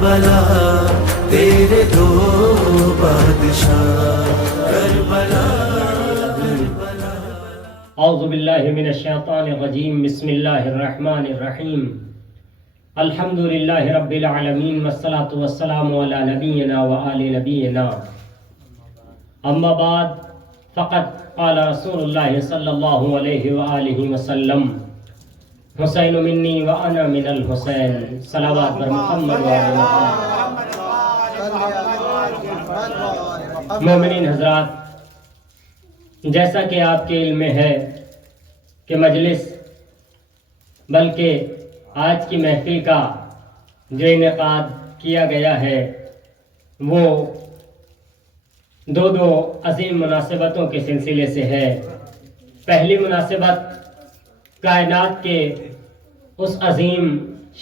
کربلا تیرے دو بادشاہ کربلا کربلا۔ اعوذ باللہ من الشیطان الرجیم، بسم اللہ الرحمن الرحیم، الحمد للہ رب العالمین، والصلاة والسلام علی نبینا و آل نبینا، اما بعد، فقط قال رسول اللہ صلی اللہ علیہ وآلہ وسلم، حسین منی و انا من الحسین، صلوات بر محمد و آل محمد۔ مومنین حضرات، جیسا کہ آپ کے علم میں ہے کہ مجلس بلکہ آج کی محفل کا جو انعقاد کیا گیا ہے وہ دو عظیم مناسبتوں کے سلسلے سے ہے۔ پہلی مناسبت کائنات کے اس عظیم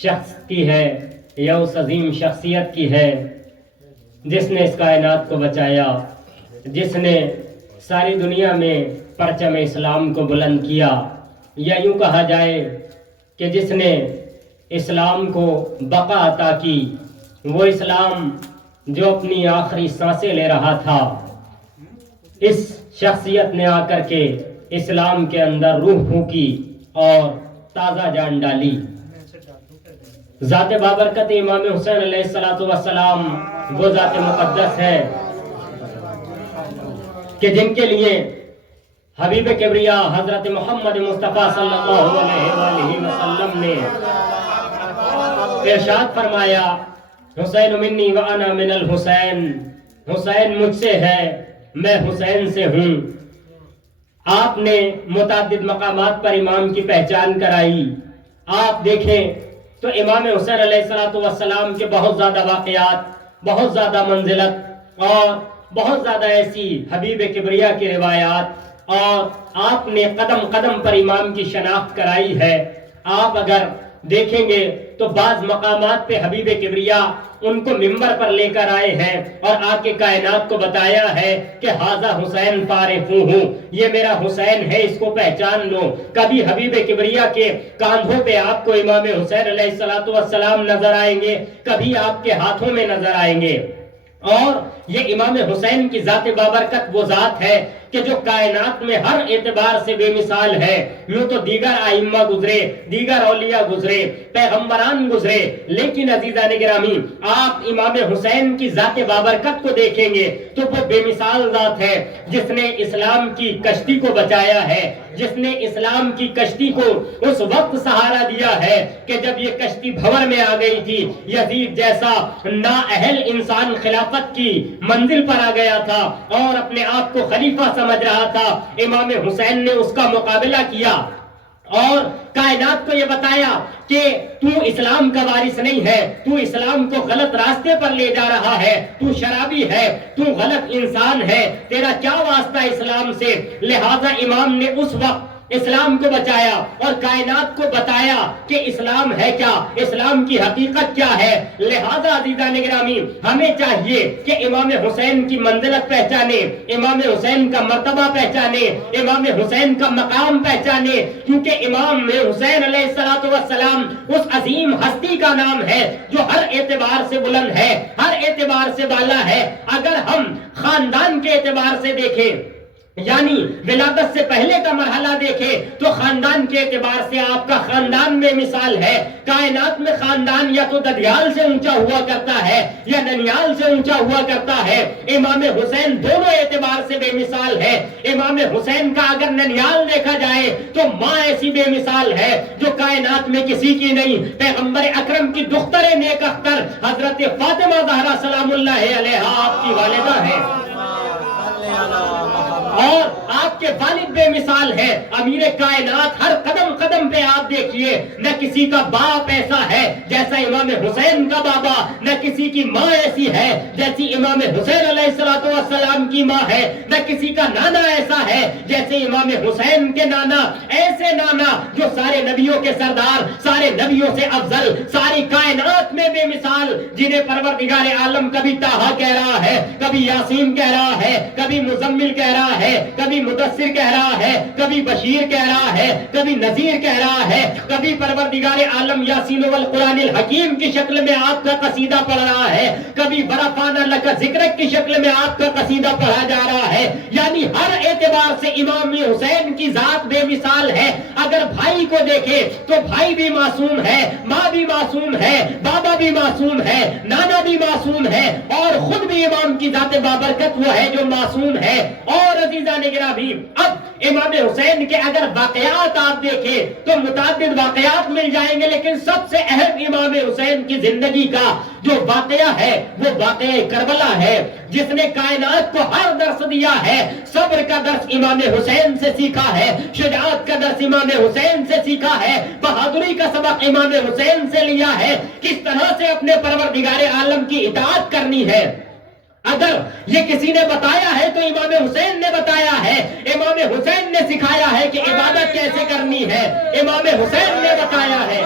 شخص کی ہے یا اس عظیم شخصیت کی ہے جس نے اس کائنات کو بچایا، جس نے ساری دنیا میں پرچم اسلام کو بلند کیا، یا یوں کہا جائے کہ جس نے اسلام کو بقا عطا کی، وہ اسلام جو اپنی آخری سانسیں لے رہا تھا، اس شخصیت نے آ کر کے اسلام کے اندر روح پھونکی اور تازہ جان ڈالی۔ ذات بابرکت امام حسین علیہ السلام وہ ذات مقدس ہے کہ جن کے لیے حبیب کبریا حضرت محمد مصطفیٰ صلی اللہ علیہ وآلہ وسلم نے ارشاد فرمایا، حسین منی و انا من الحسین، حسین مجھ سے ہے، میں حسین سے ہوں۔ آپ نے متعدد مقامات پر امام کی پہچان کرائی۔ آپ دیکھیں تو امام حسین علیہ السلام کے بہت زیادہ واقعات، بہت زیادہ منزلت اور بہت زیادہ ایسی حبیب کبریا کی روایات، اور آپ نے قدم قدم پر امام کی شناخت کرائی ہے۔ آپ اگر دیکھیں گے تو بعض مقامات پہ حبیب کبریا ان کو منبر پر لے کر آئے ہیں اور آ کے کائنات کو بتایا ہے کہ ھذا حسین فارفوہ، یہ میرا حسین ہے، اس کو پہچان لو۔ کبھی حبیب کبریا کے کاندھوں پہ آپ کو امام حسین علیہ السلام نظر آئیں گے، کبھی آپ کے ہاتھوں میں نظر آئیں گے۔ اور یہ امام حسین کی ذات بابرکت وہ ذات ہے کہ جو کائنات میں ہر اعتبار سے بے مثال ہے۔ یوں تو دیگر ائمہ گزرے، دیگر اولیاء گزرے، پیغمبران گزرے، لیکن عزیزان گرامی، آپ امام حسین کی ذات بابرکت کو دیکھیں گے تو وہ بے مثال ذات ہے جس نے اسلام کی کشتی کو بچایا ہے، جس نے اسلام کی کشتی کو اس وقت سہارا دیا ہے کہ جب یہ کشتی بھور میں آ گئی تھی، یزید جیسا نااہل انسان خلافت کی منزل پر آ گیا تھا اور اپنے آپ کو خلیفہ سمجھ رہا تھا، امام حسین نے اس کا مقابلہ کیا اور کائنات کو یہ بتایا کہ تو اسلام کا وارث نہیں ہے، تو اسلام کو غلط راستے پر لے جا رہا ہے، تو شرابی ہے، تو غلط انسان ہے، تیرا کیا واسطہ اسلام سے۔ لہذا امام نے اس وقت اسلام کو بچایا اور کائنات کو بتایا کہ اسلام ہے کیا، اسلام کی حقیقت کیا ہے۔ لہذا عزیزان گرامی، ہمیں چاہیے کہ امام حسین کی منزلت پہچانے، امام حسین کا مرتبہ پہچانے، امام حسین کا مقام پہچانے، کیونکہ امام حسین علیہ السلام اس عظیم ہستی کا نام ہے جو ہر اعتبار سے بلند ہے، ہر اعتبار سے بالا ہے۔ اگر ہم خاندان کے اعتبار سے دیکھیں، یعنی ولادت سے پہلے کا مرحلہ دیکھے تو خاندان کے اعتبار سے آپ کا خاندان میں مثال ہے۔ کائنات میں خاندان یا تو ددیال سے اونچا ہوا کرتا ہے یا ننیال سے اونچا ہوا کرتا ہے۔ امام حسین دونوں اعتبار سے بے مثال ہے۔ امام حسین کا اگر ننیال دیکھا جائے تو ماں ایسی بے مثال ہے جو کائنات میں کسی کی نہیں، پیغمبر اکرم کی دختر نیک اختر حضرت فاطمہ زہرا سلام اللہ علیہا آپ کی والدہ ہے، اور آپ کے والد بے مثال ہے، امیر کائنات۔ ہر قدم قدم پہ آپ دیکھیے، نہ کسی کا باپ ایسا ہے جیسا امام حسین کا بابا، نہ کسی کی ماں ایسی ہے جیسی امام حسین علیہ السلام کی ماں ہے، نہ کسی کا نانا ایسا ہے جیسے امام حسین کے نانا۔ ایسے نانا جو سارے نبیوں کے سردار، سارے نبیوں سے افضل، ساری کائنات میں بے مثال جنہیں پروردگار عالم کبھی طٰہٰ کہہ رہا ہے، کبھی یاسین کہہ رہا ہے، کبھی مزمل کہہ رہا ہے، کبھی مدثر کہہ رہا ہے، کبھی بشیر کہہ رہا ہے، کبھی نذیر کہہ رہا ہے، کبھی پروردگار عالم یاسین والقرآن الحکیم کی شکل میں آپ کا قصیدہ پڑھ رہا ہے، کبھی برفانہ لک ذکرک کی شکل میں آپ کا قصیدہ پڑھا جا رہا ہے. یعنی ہر اعتبار سے امام حسین کی ذات بے مثال ہے. اگر بھائی کو دیکھے تو بھائی بھی معصوم ہے، ماں بھی معصوم ہے، بابا بھی معصوم ہے، نانا بھی معصوم ہے، اور خود بھی امام کی ذات بابرکت وہ ہے جو معصوم ہے. اور عزیزان گرامی، اب امام حسین کے اگر واقعات آپ دیکھیں تو متعدد واقعات مل جائیں گے، لیکن سب سے اہم امام حسین کی زندگی کا جو واقعہ ہے وہ واقعہ کربلا ہے، جس نے کائنات کو ہر درس دیا ہے. صبر کا درس امام حسین سے سیکھا ہے، شجاعت کا درس امام حسین سے سیکھا ہے، بہادری کا سبق امام حسین سے لیا ہے، کس طرح سے اپنے پروردگار عالم کی اطاعت کرنی ہے. اگر یہ کسی نے بتایا ہے تو امام حسین نے بتایا ہے، امام حسین نے سکھایا ہے کہ عبادت کیسے کرنی ہے، امام حسین نے بتایا ہے.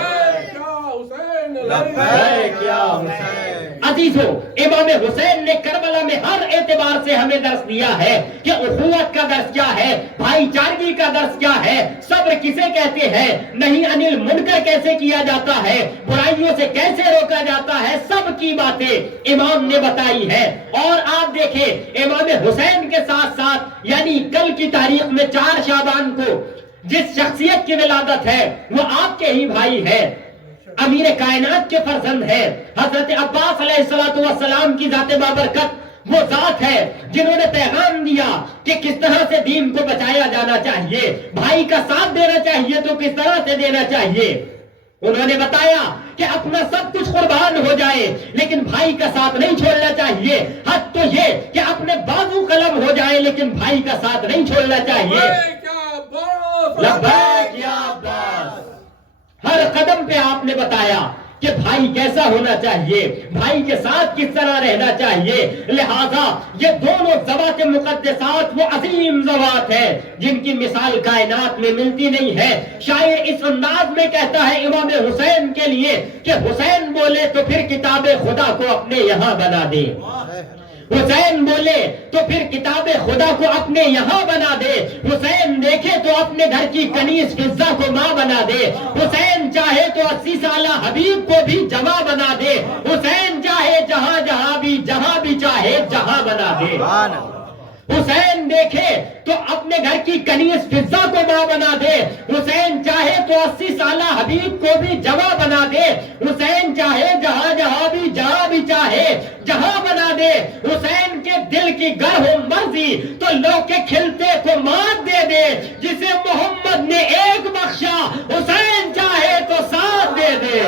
عزیزو، امام حسین نے کربلا میں ہر اعتبار سے ہمیں درس دیا ہے کہ اخوت کا درس کیا ہے، بھائی چارگی کا درس کیا ہے، صبر کسے کہتے ہیں، نہیں انل منکر کیسے کیا جاتا ہے، برائیوں سے کیسے روکا جاتا ہے، سب کی باتیں امام نے بتائی ہے. اور آپ دیکھیں امام حسین کے ساتھ ساتھ یعنی کل کی تاریخ میں 4 شعبان کو جس شخصیت کی ولادت ہے وہ آپ کے ہی بھائی ہے، امیر کائنات کے فرزند ہے، حضرت عباس علیہ السلام کی ذات بابرکت وہ ذات ہے جنہوں نے پیغام دیا کہ کس طرح سے دین کو بچایا جانا چاہیے، بھائی کا ساتھ دینا چاہیے تو کس طرح سے دینا چاہیے. انہوں نے بتایا کہ اپنا سب کچھ قربان ہو جائے لیکن بھائی کا ساتھ نہیں چھوڑنا چاہیے، حد تو یہ کہ اپنے بازو قلم ہو جائے لیکن بھائی کا ساتھ نہیں چھوڑنا چاہیے. لبیک یا عباس. ہر قدم پہ آپ نے بتایا کہ بھائی کیسا ہونا چاہیے، بھائی کے ساتھ کس طرح رہنا چاہیے. لہذا یہ دونوں ذوات مقدسات وہ عظیم ذوات ہیں جن کی مثال کائنات میں ملتی نہیں ہے. شاعر اس انداز میں کہتا ہے امام حسین کے لیے کہ حسین بولے تو پھر کتاب خدا کو اپنے یہاں بنا دے، حسین بولے تو پھر کتاب خدا کو اپنے یہاں بنا دے، حسین دیکھے تو اپنے گھر کی کنیز فضہ کو ماں بنا دے، حسین چاہے تو 80 سالہ حبیب کو بھی جواں بنا دے، حسین چاہے جہاں بھی چاہے جہاں بنا دے. حسین دیکھے تو اپنے گھر کی کنیز فضہ کو ماں بنا دے، حسین چاہے تو 80 سالہ حبیب کو بھی جواں بنا دے، حسین چاہے جہاں بھی چاہے جہاں بنا دے. حسین کے دل کی گر ہو مرضی تو لوگ کے کھلتے کو مات دے دے، جسے محمد نے ایک بخشا حسین چاہے تو 7 دے دے.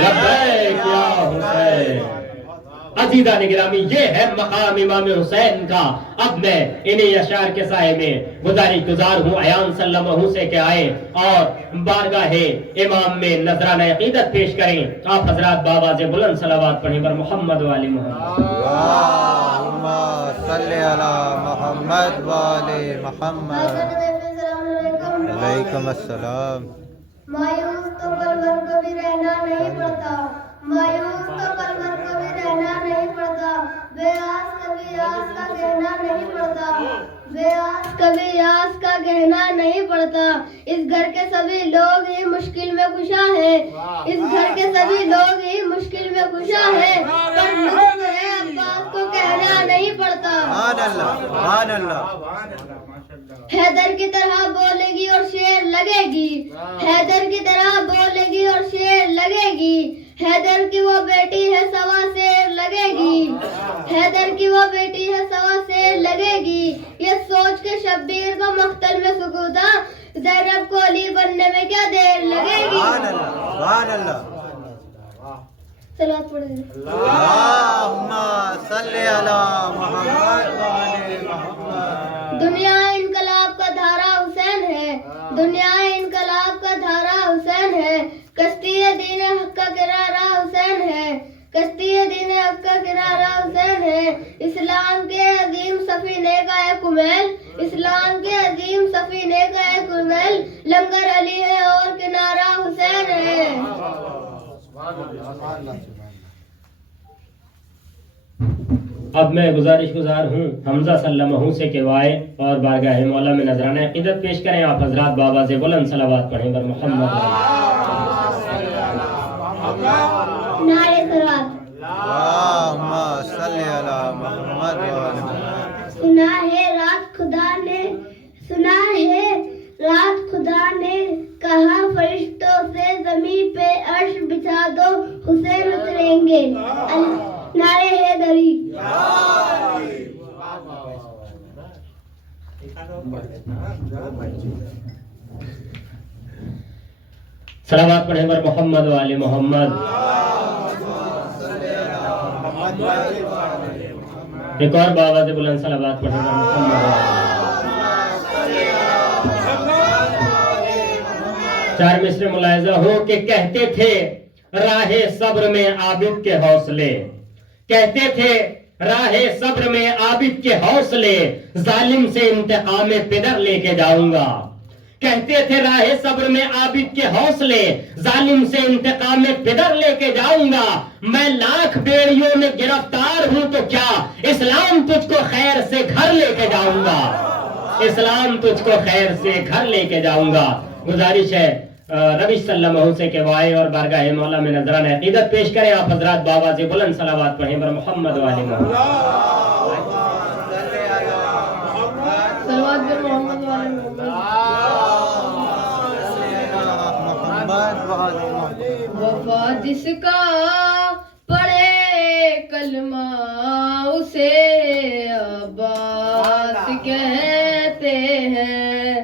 لبیک یا حسین. عزیزان گرامی، یہ ہے مقام امام حسین کا. اب میں انہی اشعار کے سائے میں گزار ہوں عیان سلمہ سے کہ آئے اور بارگاہ امام میں نذرانہ عقیدت پیش کریں. آپ حضرات بآواز بلند صلوات پڑھیں بر محمد و آل محمد. اللہم صلی علی محمد و آل محمد. علیکم السلام. مایوس تو پرور کبھی رہنا نہیں پڑتا، مایوس تو پرور کبھی رہنا نہیں پڑتا، بے آس کبھی آس کا کہنا نہیں پڑتا، بے آس کبھی آس کا کہنا نہیں پڑتا. اس گھر کے سبھی لوگ ہی مشکل میں کشا ہے، اس گھر کے سبھی لوگ ہی مشکل میں کشا ہے، پر لطف ہے عباس کو کہنا نہیں پڑتا. سبحان اللہ، سبحان اللہ. حیدر کی طرح بولے گی اور شیر لگے گی، حیدر کی طرح بولے گی اور شیر لگے گی، حیدر کی وہ بیٹی ہے سوا شیر لگے گی، حیدر کی وہ بیٹی ہے سوا شیر لگے گی. یہ سوچ کے شبیر کو مختل میں سکوتا، زینب کو علی بننے میں کیا دیر لگے گی. سبحان اللہ، سبحان اللہ. صلوات پڑھیں. اللہم صلی علی محمد و آل محمد. دنیا انقلاب کا دھارا حسین ہے، دنیا انقلاب کا دھارا حسین ہے، کشتی دین حق کا کنارہ حسین ہے، کشتی دین حق کا کنارہ حسین ہے. اسلام کے عظیم سفینے کا ایک کمیل، اسلام کے عظیم سفینے کا ایک کمیل، لنگر علی ہے اور کنارہ حسین ہے. اب میں گزارش گزار ہوں حمزہ سلمہ سے کہ وائے اور بارگاہ مولا میں نذرانہ عقیدت پیش کریں. آپ حضرات بابا سے بلند صلوات پڑھیں بر محمد. نعرے سلوات. اللہم صلی علی محمد و آل محمد. سنا ہے رات خدا نے کہا فرشتوں سے زمین پہ عرش بچھا دو حسین اتریں گے. نعرے حیدری. صلوات پڑھیں بر محمد و آل محمد. ایک اور بابا سے بلند صلوات پڑھیں بر محمد و آل محمد. چار مصرے ملاحظہ ہو کہ کہتے تھے راہ صبر میں عابد کے حوصلے. کہتے تھے راہ صبر میں عابد کے حوصلے ظالم سے انتقام پدر لے کے جاؤں گا. کہتے تھے راہ صبر میں عابد کے حوصلے ظالم سے انتقام پدر لے کے جاؤں گا. میں لاکھ بیڑیوں میں گرفتار ہوں تو کیا اسلام تجھ کو خیر سے گھر لے کے جاؤں گا. اسلام تجھ کو خیر سے گھر لے کے جاؤں گا. گزارش ہے روش سلمہ سے کہ وائے اور بارگاہ مولا میں نذرانہ عقیدت پیش کریں. آپ حضرات بابا سے بلند صلوات پڑھیں بر محمد و آل محمد. صلوات بر محمد و آل محمد. وفا جس کا پڑھے کلمہ اسے عباس کہتے ہیں.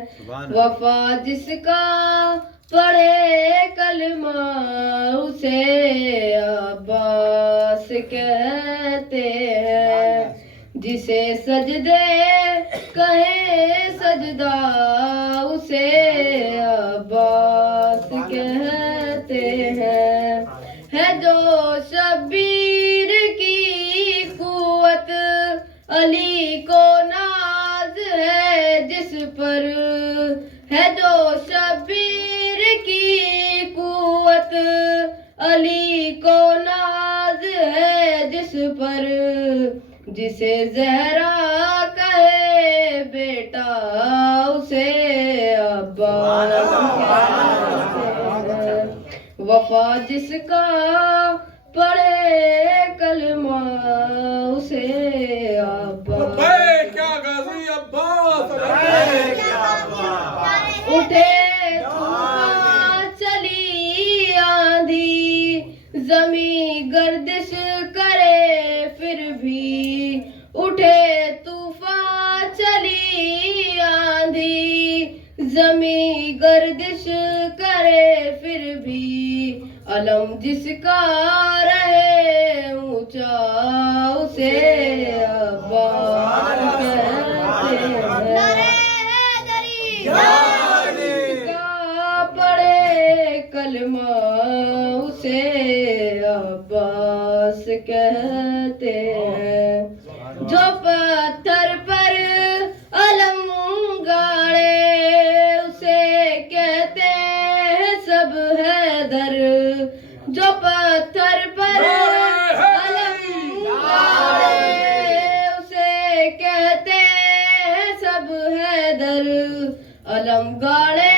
وفا جس کا پڑھے کلمہ اسے عباس کہتے ہیں. جسے سجدے کہے سجدہ اسے عباس کہتے ہیں. ہے جو شبیر کی قوت علی کو ناز ہے جس پر. ہے جو شبیر کی قوت علی کو ناز ہے جس پر. جسے زہرا کہے بیٹا اسے عباس کہتے ہیں. وفا جس کا پڑھے کلمہ اسے عباس. اٹھے طوفان چلی آندھی زمیں گردش کرے پھر بھی. اٹھے طوفان چلی آندھی زمیں گردش کرے پھر بھی. علم جس کا رہے اونچا اسے عباس کہتے ہیں. کا پڑھے کلمہ اسے عباس کہتے ہیں. جو پتھر پر علم گاڑے اسے کہتے ہیں سب حیدر. جو پتھر پر علم گاڑے اسے کہتے ہیں سب حیدر. علم گاڑے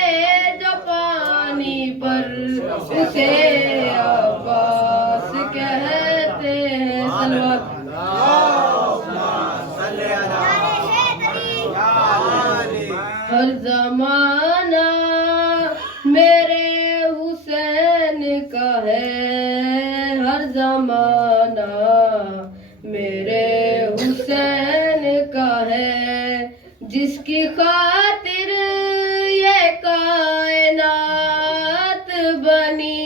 جو پانی پر اسے عباس کہتے ہیں. صلوات. ہر زمانہ میرے حسین کا ہے. ہر زمانہ میرے حسین کا ہے. جس کی خاطر یہ کائنات بنی.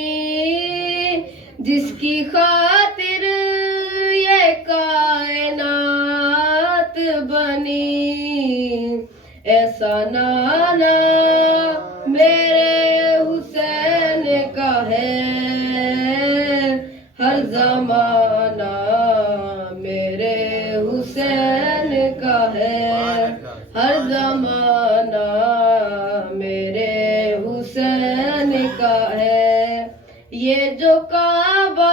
جس کی خاطر یہ کائنات بنی. ایسا نانا میرے حسین کا ہے. ہر زمانہ میرے حسین کا ہے. ہر زمانہ میرے حسین کا ہے. یہ جو کعبہ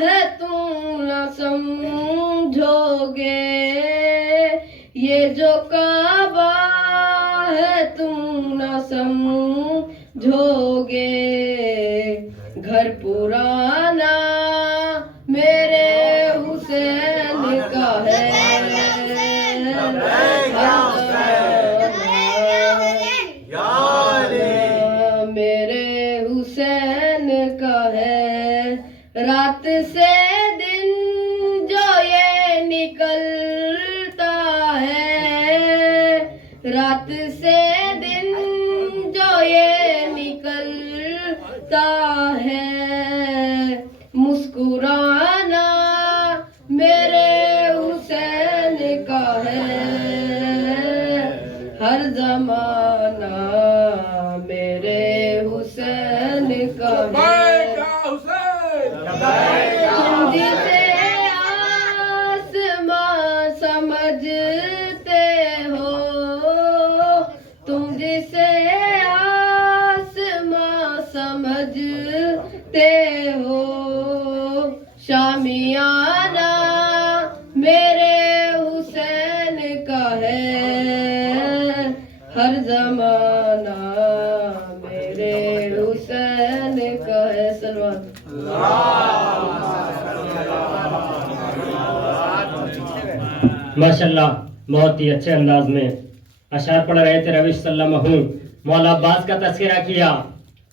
ہے تم نہ سمجھو گے، یہ جو کعبہ ہے تم نہ سمجھو گے، گھر پرانا میرے حسین کا ہے، میرے حسین کا ہے، رات سے دن جو یہ نکلتا ہے، رات سے دن جو یہ نکلتا ہے، مسکرانا میرے حسین کا ہے، ہر زمانہ میرے حسین کا ہے، تم جسے آسماں سمجھتے ہو، تم جسے آسماں سمجھتے ہو، شامیانہ میرے حسین کا ہے، ہر زمانہ میرے حسین کا ہے، سلوات ماشاءاللہ بہت ہی اچھے انداز میں اشعار پڑھ رہے تھے روش سلمہ ہوں. مولا عباس کا تذکرہ کیا.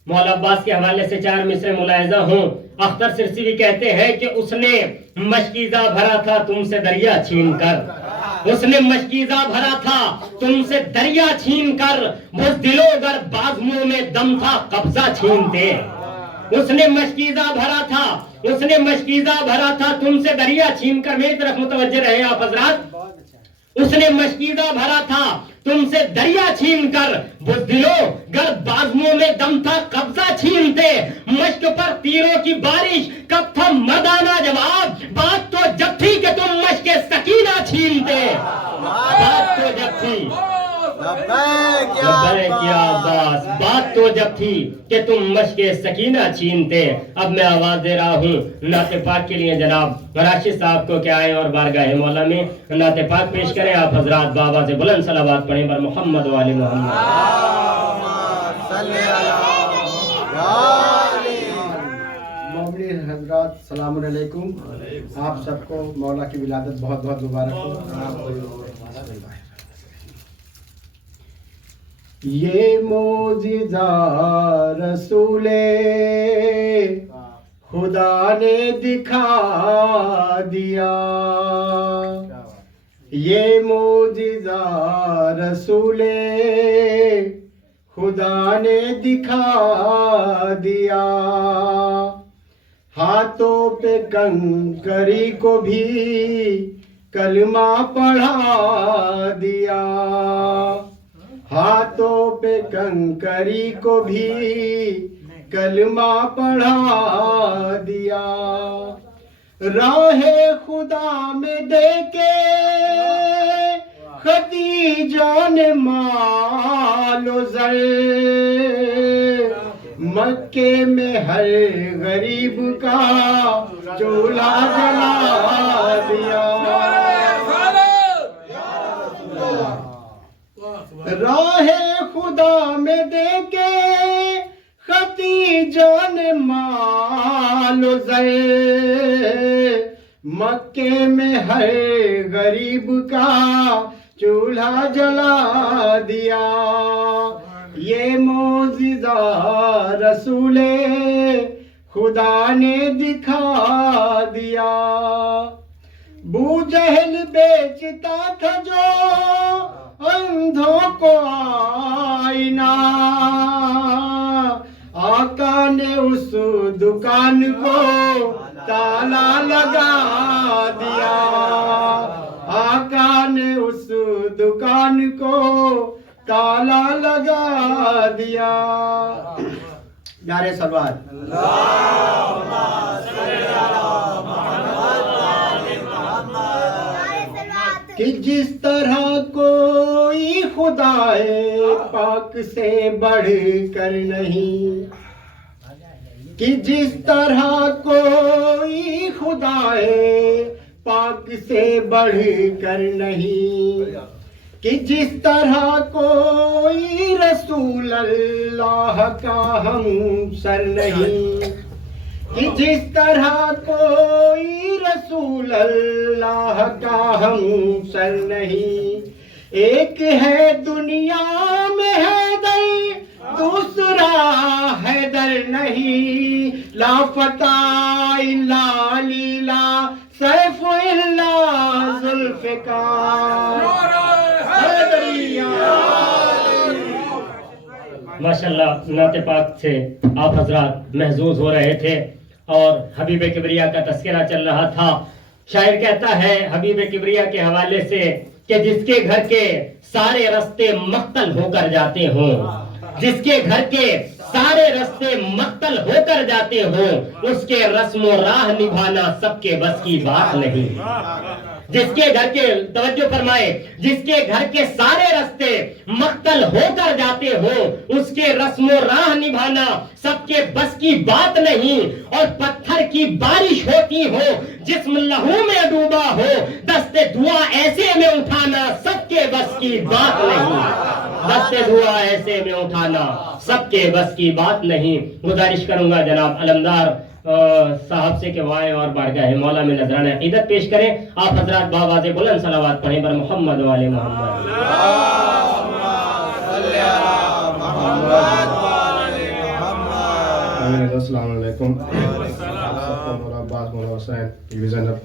مولا عباس کے حوالے سے 4 مصرے ملاحظہ ہوں. اختر سرسی بھی کہتے ہیں کہ اس نے مشکیزہ بھرا تھا تم سے دریا چھین کر، اس نے مشکیزہ بھرا تھا تم سے دریا چھین کر، بزدلو گر بازموں میں دم تھا قبضہ چھینتے. اس نے مشکیزہ بھرا تھا، اس نے مشکیزہ بھرا تھا تم سے دریا چھین کر. میری طرف متوجہ رہے آپ حضرات. اس نے مشکیزہ بھرا تھا تم سے دریا چھین کر، بزدلو گر بازموں میں دم تھا قبضہ چھینتے. مشک پر تیروں کی بارش کب تھا مردانہ جواب، بات تو جب تھی کہ تم مشک سکینہ چھینتے. بات تو جب تھی لبیک یا عباس، بات تو جب تھی کہ تم مشک سکینہ چھینتے. اب میں آواز دے رہا ہوں نعت پاک کے لیے. جناب راشد صاحب کو کیا آئے اور بارگاہ مولا میں نعت پاک پیش کریں. آپ حضرات بابا سے بلند صلوات پڑھیں بر محمد و آل محمد. مومنین حضرات السلام علیکم. آپ سب کو مولا کی ولادت بہت بہت مبارک ہو. یہ معجزہ رسول خدا نے دکھا دیا، یہ معجزہ رسول خدا نے دکھا دیا. ہاتھوں پہ کنکری کو بھی کلمہ پڑھا دیا، ہاتھوں پہ کنکری کو بھی کلمہ پڑھا دیا. راہ خدا میں دے کے خدیجہ نے مال و زر، مکے میں ہر غریب کا چولہا جلا دیا. راہ خدا میں دے کے خدیجہ نے مال و زر، مکے میں ہر غریب کا چولہا جلا دیا. یہ معجزہ رسول خدا نے دکھا دیا. بو جہل بیچتا تھا جو اندھوں کو آئینہ، آقا نے اس دکان کو تالا لگا دیا، آقا نے اس دکان کو تالا لگا دیا. نعرہ صلوات. کہ جس طرح کوئی خدائے پاک سے بڑھ کر نہیں، کہ جس طرح کوئی خدائے پاک سے بڑھ کر نہیں، کہ جس طرح کوئی رسول اللہ کا ہم سر نہیں، کہ جس طرح کوئی رسول اللہ کا ہم سر نہیں، ایک ہے دنیا میں حیدر دوسرا حیدر نہیں، لا فتح الا علی لا سیف الا ذوالفقار حیدریہ۔ ماشاءاللہ نعت پاک سے آپ حضرات محظوظ ہو رہے تھے اور حبیب کبریا کا تذکرہ چل رہا تھا۔ شاعر کہتا ہے حبیب کبریا کے حوالے سے کہ جس کے گھر کے سارے راستے مقتل ہو کر جاتے ہوں، جس کے گھر کے سارے راستے مقتل ہو کر جاتے ہوں، اس کے رسم و راہ نبھانا سب کے بس کی بات نہیں۔ جس کے گھر کے، توجہ فرمائے، جس کے گھر کے سارے راستے مقتل ہو کر جاتے ہو، اس کے رسم و راہ نبھانا سب کے بس کی بات نہیں۔ اور پتھر کی بارش ہوتی ہو، جسم لہو میں ڈوبا ہو، دست دعا ایسے میں اٹھانا سب کے بس کی بات نہیں۔ دست دعا ایسے میں اٹھانا سب کے بس کی بات نہیں۔ گزارش کروں گا جناب علمدار صاحب سے کہ وائیں اور بارگاہ مولا میں نذرانہ عقیدت پیش کریں۔ آپ حضرات بآواز بلند صلوات پڑھیں بر محمد و آل محمد۔ السلام علیکم۔ سب کو مولا عباس، مولا حسین، بیوی زینب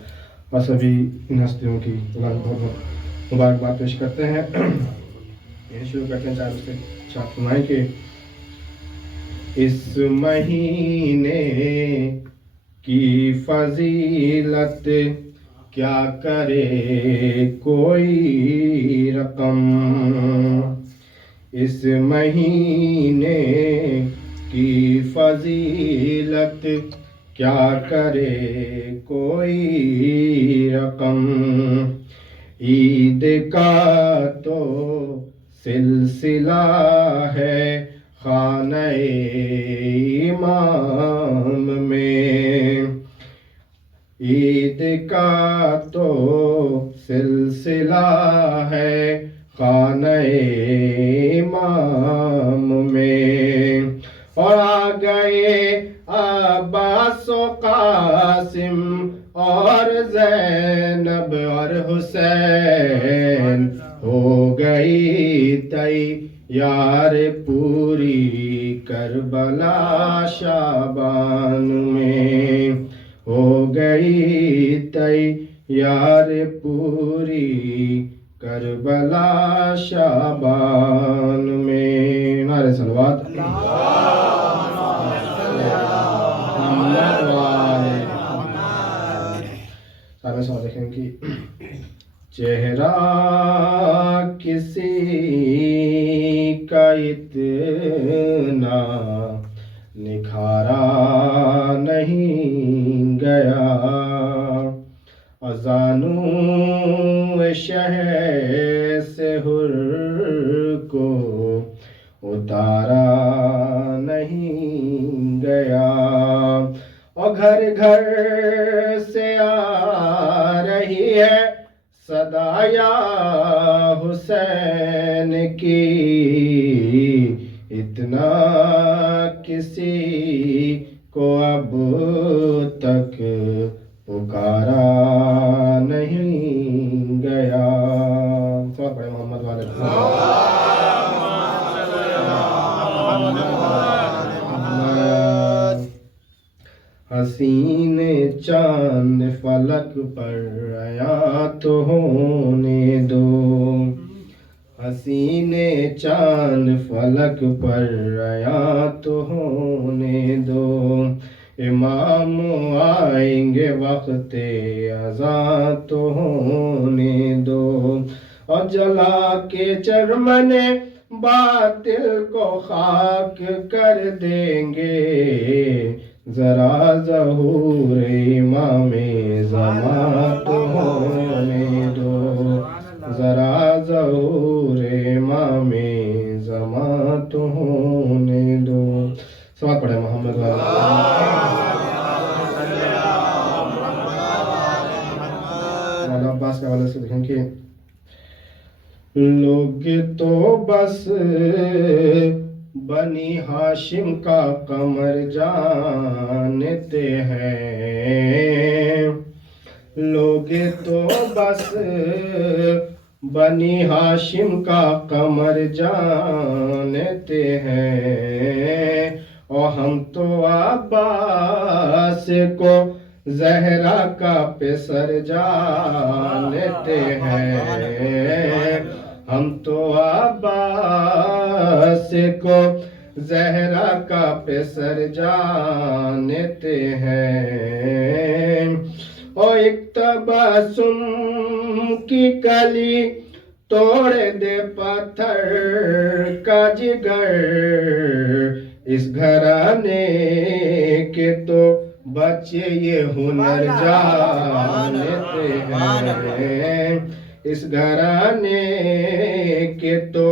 اور سبھی ان ہستیوں کی مبارکباد پیش کرتے ہیں۔ یہ شروع کرتے ہیں چار اس سے چار فرمائیں کہ اس مہینے کی فضیلت کیا کرے کوئی رقم، اس مہینے کی فضیلت کیا کرے کوئی رقم، عید کا تو سلسلہ ہے خانہ امام میں، عید کا تو سلسلہ ہے خانہ امام میں، اور آ گئے عباس و قاسم اور زینب اور حسین، ہو گئی تیار پوری کربلا شعبان میں، ہو گئی تیار پوری کربلا شعبان میں۔ نعرہ صلوات۔ سارے سوال دیکھیں کہ چہرہ کسی کا اتنا نکھارا نہیں گیا، اذانوں شہر سے حر کو اتارا نہیں گیا، اور گھر گھر سے آ رہی ہے صدا یا حسین کی، اتنا کسی کو اب تک پکارا نہیں گیا۔ سوال پڑھیں محمد والے۔ حسین چاند فلک پر آیا تو ہونے دو، حسین چاند فلک پر آیا تو ہونے دو، امام آئیں گے وقت اذاں تو ہونے دو، اور جلا کے چرمن باطل کو خاک کر دیں گے، ذرا ظہور امام زماں تو ہونے دو، ذرا ظہور امام زماں تو ہونے دو۔ سوال پڑھیں محمد والا۔ حوالے سے دیکھیں کہ لوگ تو بس بنی ہاشم کا قمر جانتے ہیں، لوگ تو بس بنی ہاشم کا قمر جانتے ہیں، اور ہم تو عباس کو زہرا کا پسر جانتے ہیں، ہم تو عباس کو زہرا کا پسر جانتے ہیں، اور ایک تبسم کی کلی توڑ دے پتھر کا جگر، اس گھرانے کے تو بچے یہ ہنر جانتے ہیں، اس گھرانے کے تو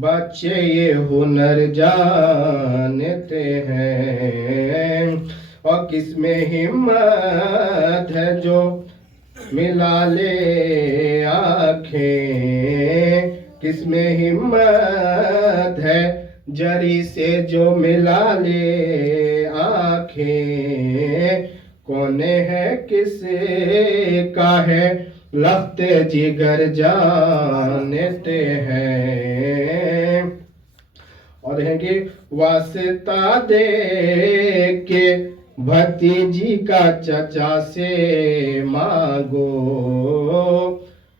بچے یہ ہنر جانتے ہیں، اور کس میں ہمت ہے جو ملا لے آنکھیں، کس میں ہمت ہے جری سے جو ملا لے آنکھیں، کون ہے کس کا ہے لخت جگر جانتے ہیں، اور دیکھیں کہ واسطہ دے کے بھتیجی کا چچا سے مانگو،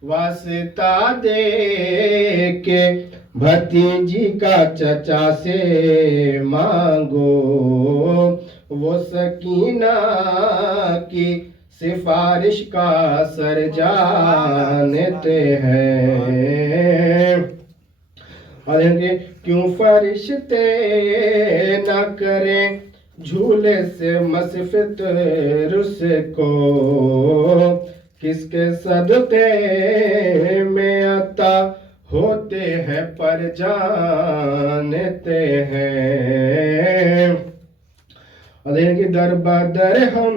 واسطہ دے کے بھتیجی کا چچا سے مانگو، وہ سکینہ کی سفارش کا سر جانتے ہیں، اور کیوں فرشتے نہ کریں جھولے سے مسفت رس کو، کس کے صدقے میں عطا ہوتے ہیں پر جانتے ہیں، اور کہ در بدر ہم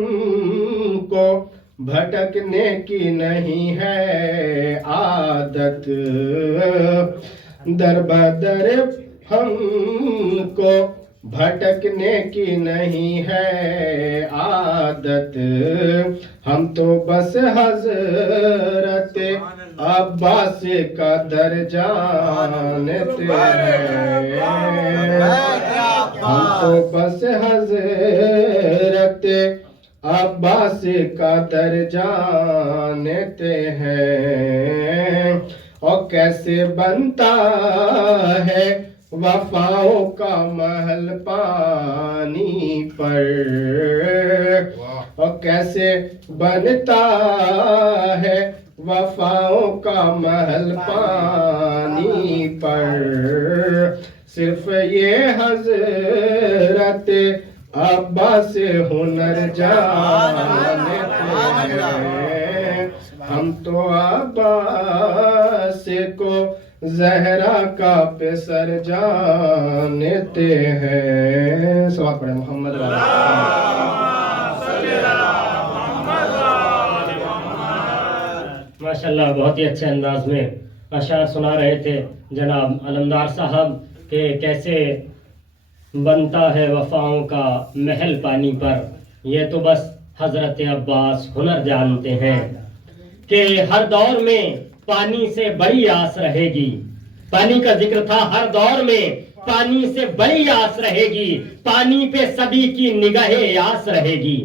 کو بھٹکنے کی نہیں ہے عادت، در بدر ہم کو بھٹکنے کی نہیں ہے عادت، ہم تو بس حضرت عباس کا در جانتے ہیں، ہم تو بس حضرت عباس کا در جانتے ہیں، اور کیسے بنتا ہے وفاؤں کا محل پانی پر، اور کیسے بنتا ہے وفاؤں کا محل پانی پر، صرف یہ حضرت عباس ہنر جانتے ہیں، ہم تو عباس کو زہرا کا پسر جانتے ہیں، صلوات پڑھیں محمد ماشاءاللہ بہت ہی اچھے انداز میں اشعار سنا رہے تھے جناب علمدار صاحب کہ کیسے بنتا ہے وفاؤں کا محل پانی پر، یہ تو بس حضرت عباس ہنر جانتے ہیں، کہ ہر دور میں پانی سے بڑی آس رہے گی، پانی کا ذکر تھا، ہر دور میں پانی سے بڑی آس رہے گی، پانی پہ سبھی کی نگاہ آس رہے گی،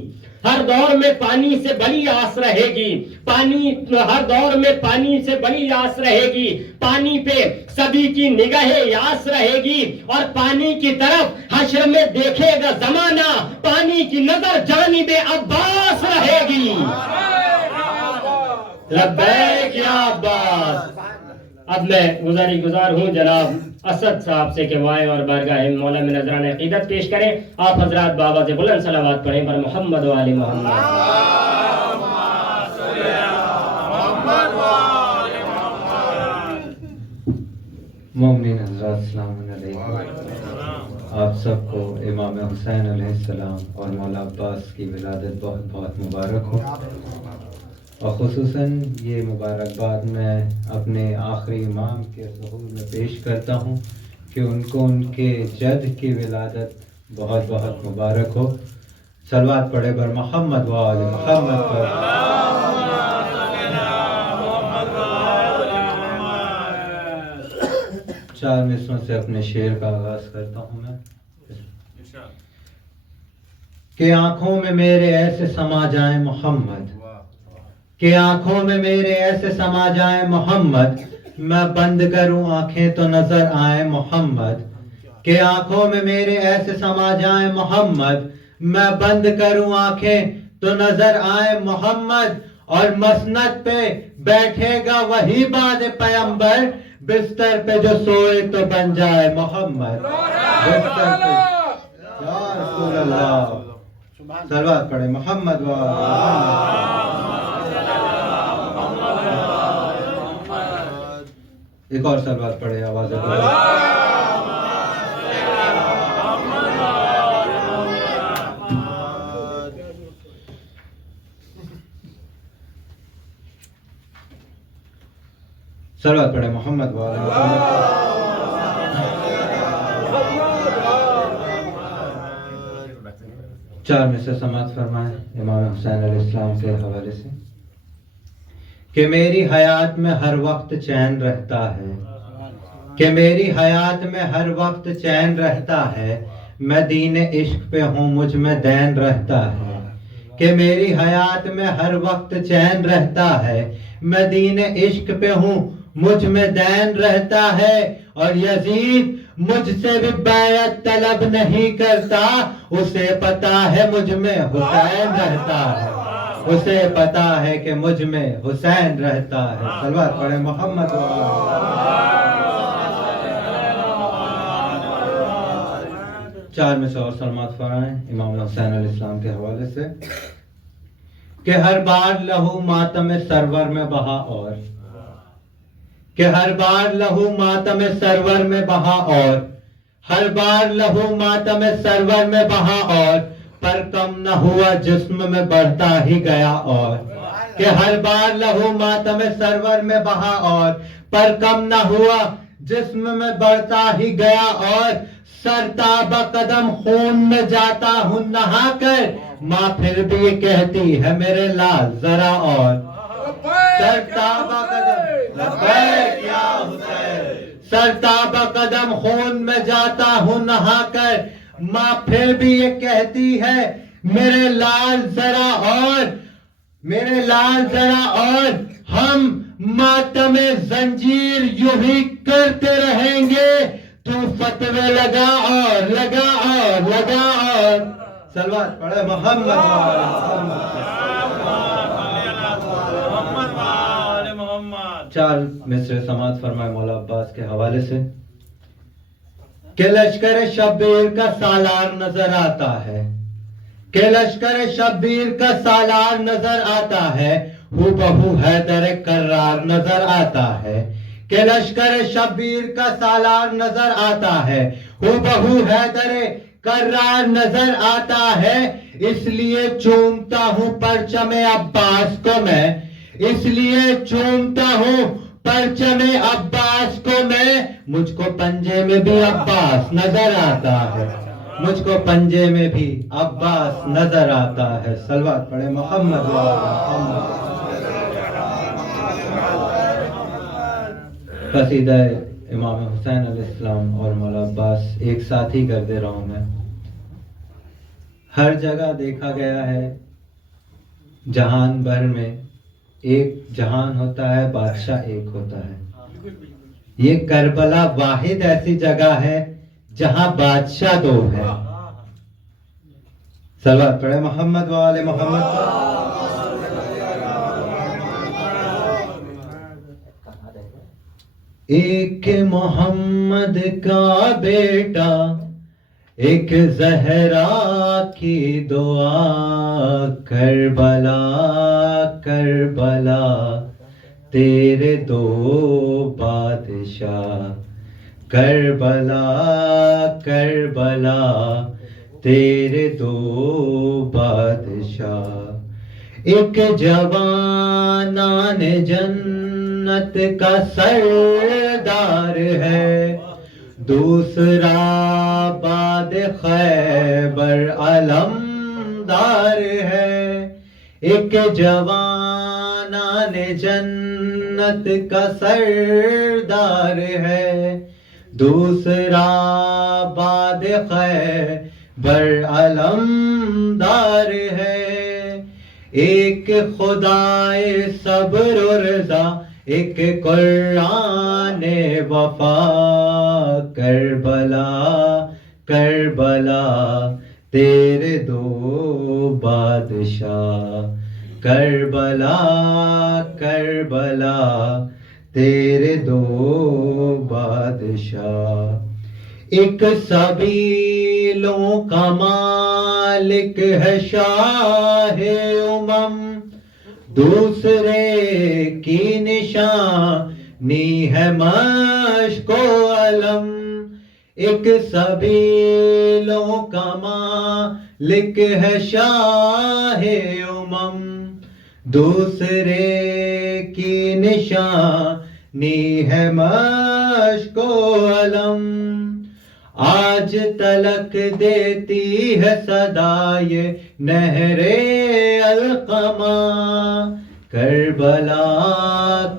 ہر دور میں پانی سے بڑی آس رہے گی، پانی ہر دور میں پانی سے بڑی آس رہے گی، پانی پہ سبھی کی نگاہ آس رہے گی، اور پانی کی طرف حشر میں دیکھے گا زمانہ، پانی کی نظر جانب عباس رہے گی، لبیک یا عباس۔ اب میں گزار ہوں جناب اسد صاحب سے کہ وہ آئیں اور بارگاہ مولا میں نذران عقیدت پیش کریں، آپ حضرات بابا سے بلند صلوات پڑھیں پر محمد و آل محمد۔ مومنین حضرات السلام علیکم، آپ سب کو امام حسین علیہ السلام اور مولا عباس کی ولادت بہت بہت مبارک ہو، اور خصوصاً یہ مبارکباد میں اپنے آخری امام کے ظہور میں پیش کرتا ہوں کہ ان کو ان کے جد کی ولادت بہت بہت مبارک ہو. صلوات پڑھے بر محمد و آل محمد پر. چار مصروں سے اپنے شعر کا آغاز کرتا ہوں میں. کہ آنکھوں میں میرے ایسے سما جائیں محمد، کہ آنکھوں میں میرے ایسے سما جائیں محمد، میں بند کروں آنکھیں تو نظر آئے محمد. کہ آنکھوں میں میرے ایسے سما جائیں محمد، میں بند کروں آنکھیں تو نظر آئے محمد. اور مسند پہ بیٹھے گا وہی بعد پیمبر، بستر پہ جو سوئے تو بن جائے محمد. بستر پہ یا رسول اللہ. صلوات پڑھے محمد و ایک اور صلوات پڑھے آواز صلوات پڑھے محمد و چار میں سے سماعت فرمائیں امام حسین علیہ السلام کے حوالے سے. کہ میری حیات میں ہر وقت چین رہتا ہے، کہ میری حیات میں ہر وقت چین رہتا ہے، میں دین عشق پہ ہوں مجھ میں دین رہتا ہے. کہ میری حیات میں ہر وقت چین رہتا ہے، میں دین عشق پہ ہوں مجھ میں دین رہتا ہے. اور یزید مجھ سے بھی بیعت طلب نہیں کرتا، اسے پتا ہے مجھ میں حسین رہتا ہے، اسے پتا ہے کہ مجھ میں حسین رہتا ہے. صلوات پڑھے محمد و چار میں سے اور سلامت فرمائیں امام حسین علیہ السلام کے حوالے سے. کہ ہر بار لہو ماتم سرور میں بہا اور، کہ ہر بار لہو ماتم سرور میں بہا اور، ہر بار لہو ماتم سرور میں بہا اور، پر کم نہ ہوا جسم میں بڑھتا ہی گیا اور. کہ ہر بار لہو ماتم سرور میں بہا اور، پر کم نہ ہوا جسم میں بڑھتا ہی گیا اور. سر تاب قدم خون میں جاتا ہوں نہا کر، ماں پھر بھی یہ کہتی ہے میرے لال ذرا اور. سر تاب قدم لبیک یا حسین، سر تاب قدم خون میں جاتا ہوں نہا کر، ماں پھر بھی یہ کہتی ہے میرے لال ذرا اور، میرے لال ذرا اور. ہم ماتم زنجیر یوں ہی کرتے رہیں گے، تو فتوے لگا اور لگا اور لگا اور. صلوات پڑھے محمد و آل محمد. چار مصرے سماعت فرمائے مولا عباس کے حوالے سے. کہ لشکر شبیر کا سالار نظر آتا ہے، کہ لشکر شبیر کا سالار نظر آتا ہے، ہو بہو حیدر کرار نظر آتا ہے. کہ لشکر شبیر کا سالار نظر آتا ہے، ہو بہو حیدر کرار نظر آتا ہے. اس لیے چومتا ہوں پرچم عباس کو میں، اس لیے چومتا ہوں پرچم عباس کو میں. مجھ کو پنجے میں بھی عباس نظر آتا ہے، مجھ کو پنجے میں بھی عباس نظر آتا ہے. صلوات پڑھے محمد و آل محمد. قصیدہ امام حسین علیہ السلام اور مولا عباس ایک ساتھ ہی کر دے رہا ہوں میں. ہر جگہ دیکھا گیا ہے جہان بھر میں ایک جہان ہوتا ہے، بادشاہ ایک ہوتا ہے. یہ کربلا واحد ایسی جگہ ہے جہاں بادشاہ دو ہے. صلوات پڑھے محمد و آل محمد. ایک محمد کا بیٹا، ایک زہرا کی دعا، کربلا کربلا تیرے دو بادشاہ، کربلا کربلا تیرے دو بادشاہ. ایک جوانان جنت کا سردار ہے، دوسرا باد خیبر علمدار ہے۔ ایک جوانان جنت کا سردار ہے، دوسرا باد خیبر علمدار ہے۔ ایک خدائے صبر و رضا، ایک قرآن وفا، کربلا کربلا تیرے دو بادشاہ، کربلا کربلا تیرے دو بادشاہ۔ ایک سبیلوں کا مالک ہے شاہ امم، دوسرے کی نشانی ہے مشک و علم۔ ایک سبیلوں کا مالک ہے شاہ امم، دوسرے کی نشانی ہے مشک و علم۔ آج تلک دیتی ہے صدائے نہر القمہ، کربلا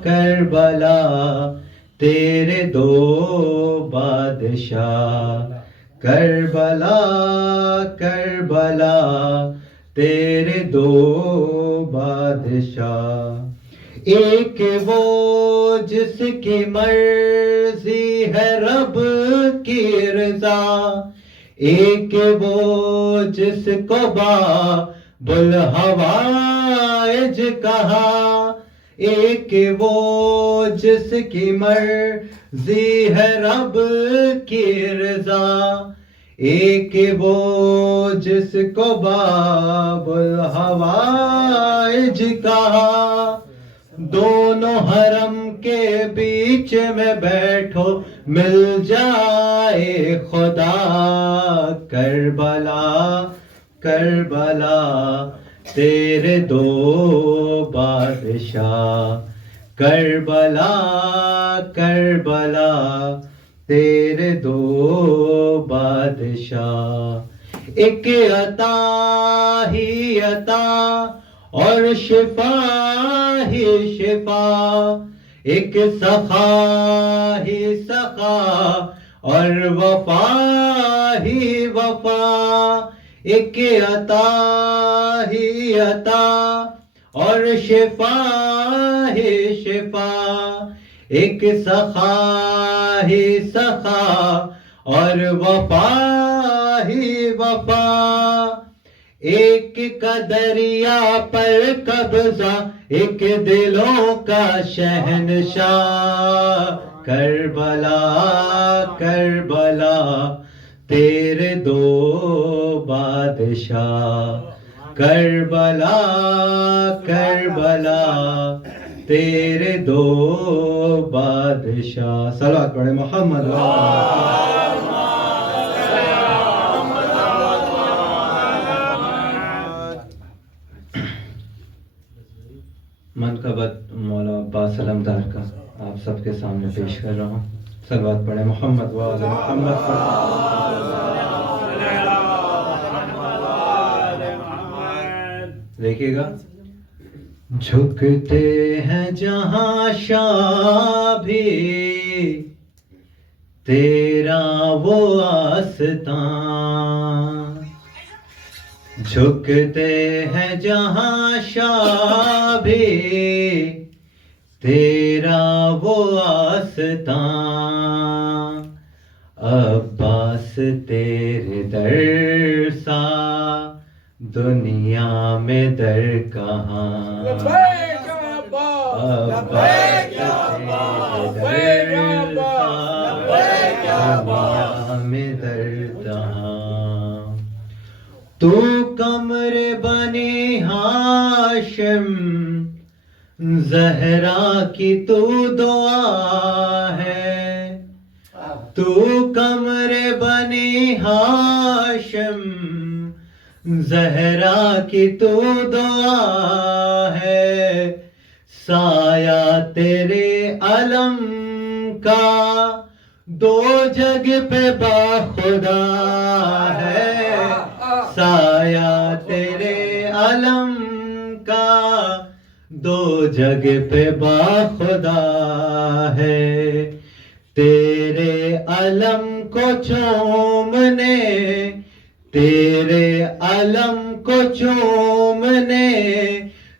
کربلا تیرے دو بادشاہ، کربلا کربلا تیرے دو بادشاہ۔ ایک وہ جس کی مرضی ہے رب کی رضا، ایک وہ جس کو باب الحوائج کہا، ایک وہ جس کی مرضی ہے رب کی رضا، ایک وہ جس کو باب الحوائج کہا۔ دونوں حرم کے بیچ میں بیٹھو مل جائے خدا، کربلا کربلا تیرے دو بادشاہ، کربلا کربلا تیرے دو بادشاہ۔ ایک عطا ہی عطا اور شفا ہی شفا، ایک سخا ہی سخا اور وفا ہی وفا، ایک عطا ہی عطا اور شفا ہی شفا، ایک سخا ہی سخا اور وفا ہی وفا۔ ایک کا دریا پر قبضہ، ایک دلوں کا شہنشاہ، کربلا کربلا تیرے دو بادشاہ، کربلا کربلا تیرے دو بادشاہ۔ صلوات پڑھیں محمد منقبت مولا عباس علمدار کا آپ سب کے سامنے پیش کر رہا ہوں۔ صلوات پڑھیں محمد وآل محمد۔ دیکھیے گا، جھکتے ہیں جہاں شاہ بھی تیرا وہ آستان، جھکتے ہیں جہاں شاہ بھی تیرا وہ آستان، عباس تیرے در سا دنیا میں در کہاں، عباس تیرے در سا دنیا میں در کہاں، تو قمر بنی ہاشم زہرا کی تو دعا ہے، تو قمر بنی ہاشم زہرا کی تو دعا ہے سایہ تیرے علم کا دو جگ پہ باخدا ہے سایہ تیرے علم کا دو جگ پہ باخدا ہے تیرے علم کو چومنے تیرے علم کو چومنے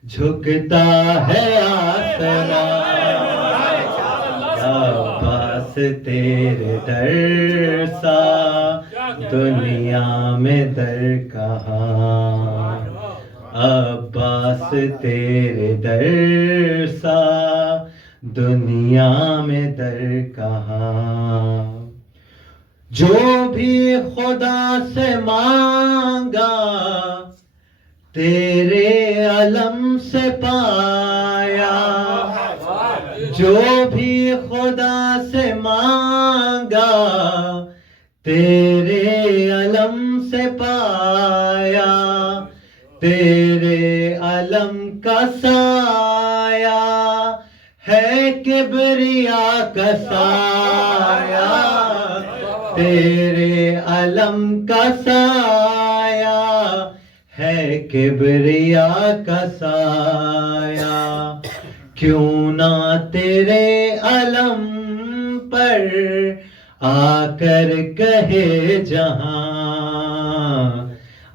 جھکتا ہے آسمان عباس تیرے در سا دنیا میں در کہاں عباس تیرے در سا دنیا میں در کہاں جو بھی خدا سے مانگا تیرے علم سے پایا جو بھی خدا سے مانگا تیرے علم سے پایا تیرے علم کا سایہ ہے کبریا کا سایہ تیرے علم کا سایہ ہے کبریا کا سایہ کیوں نہ تیرے علم پر آ کر کہے جہاں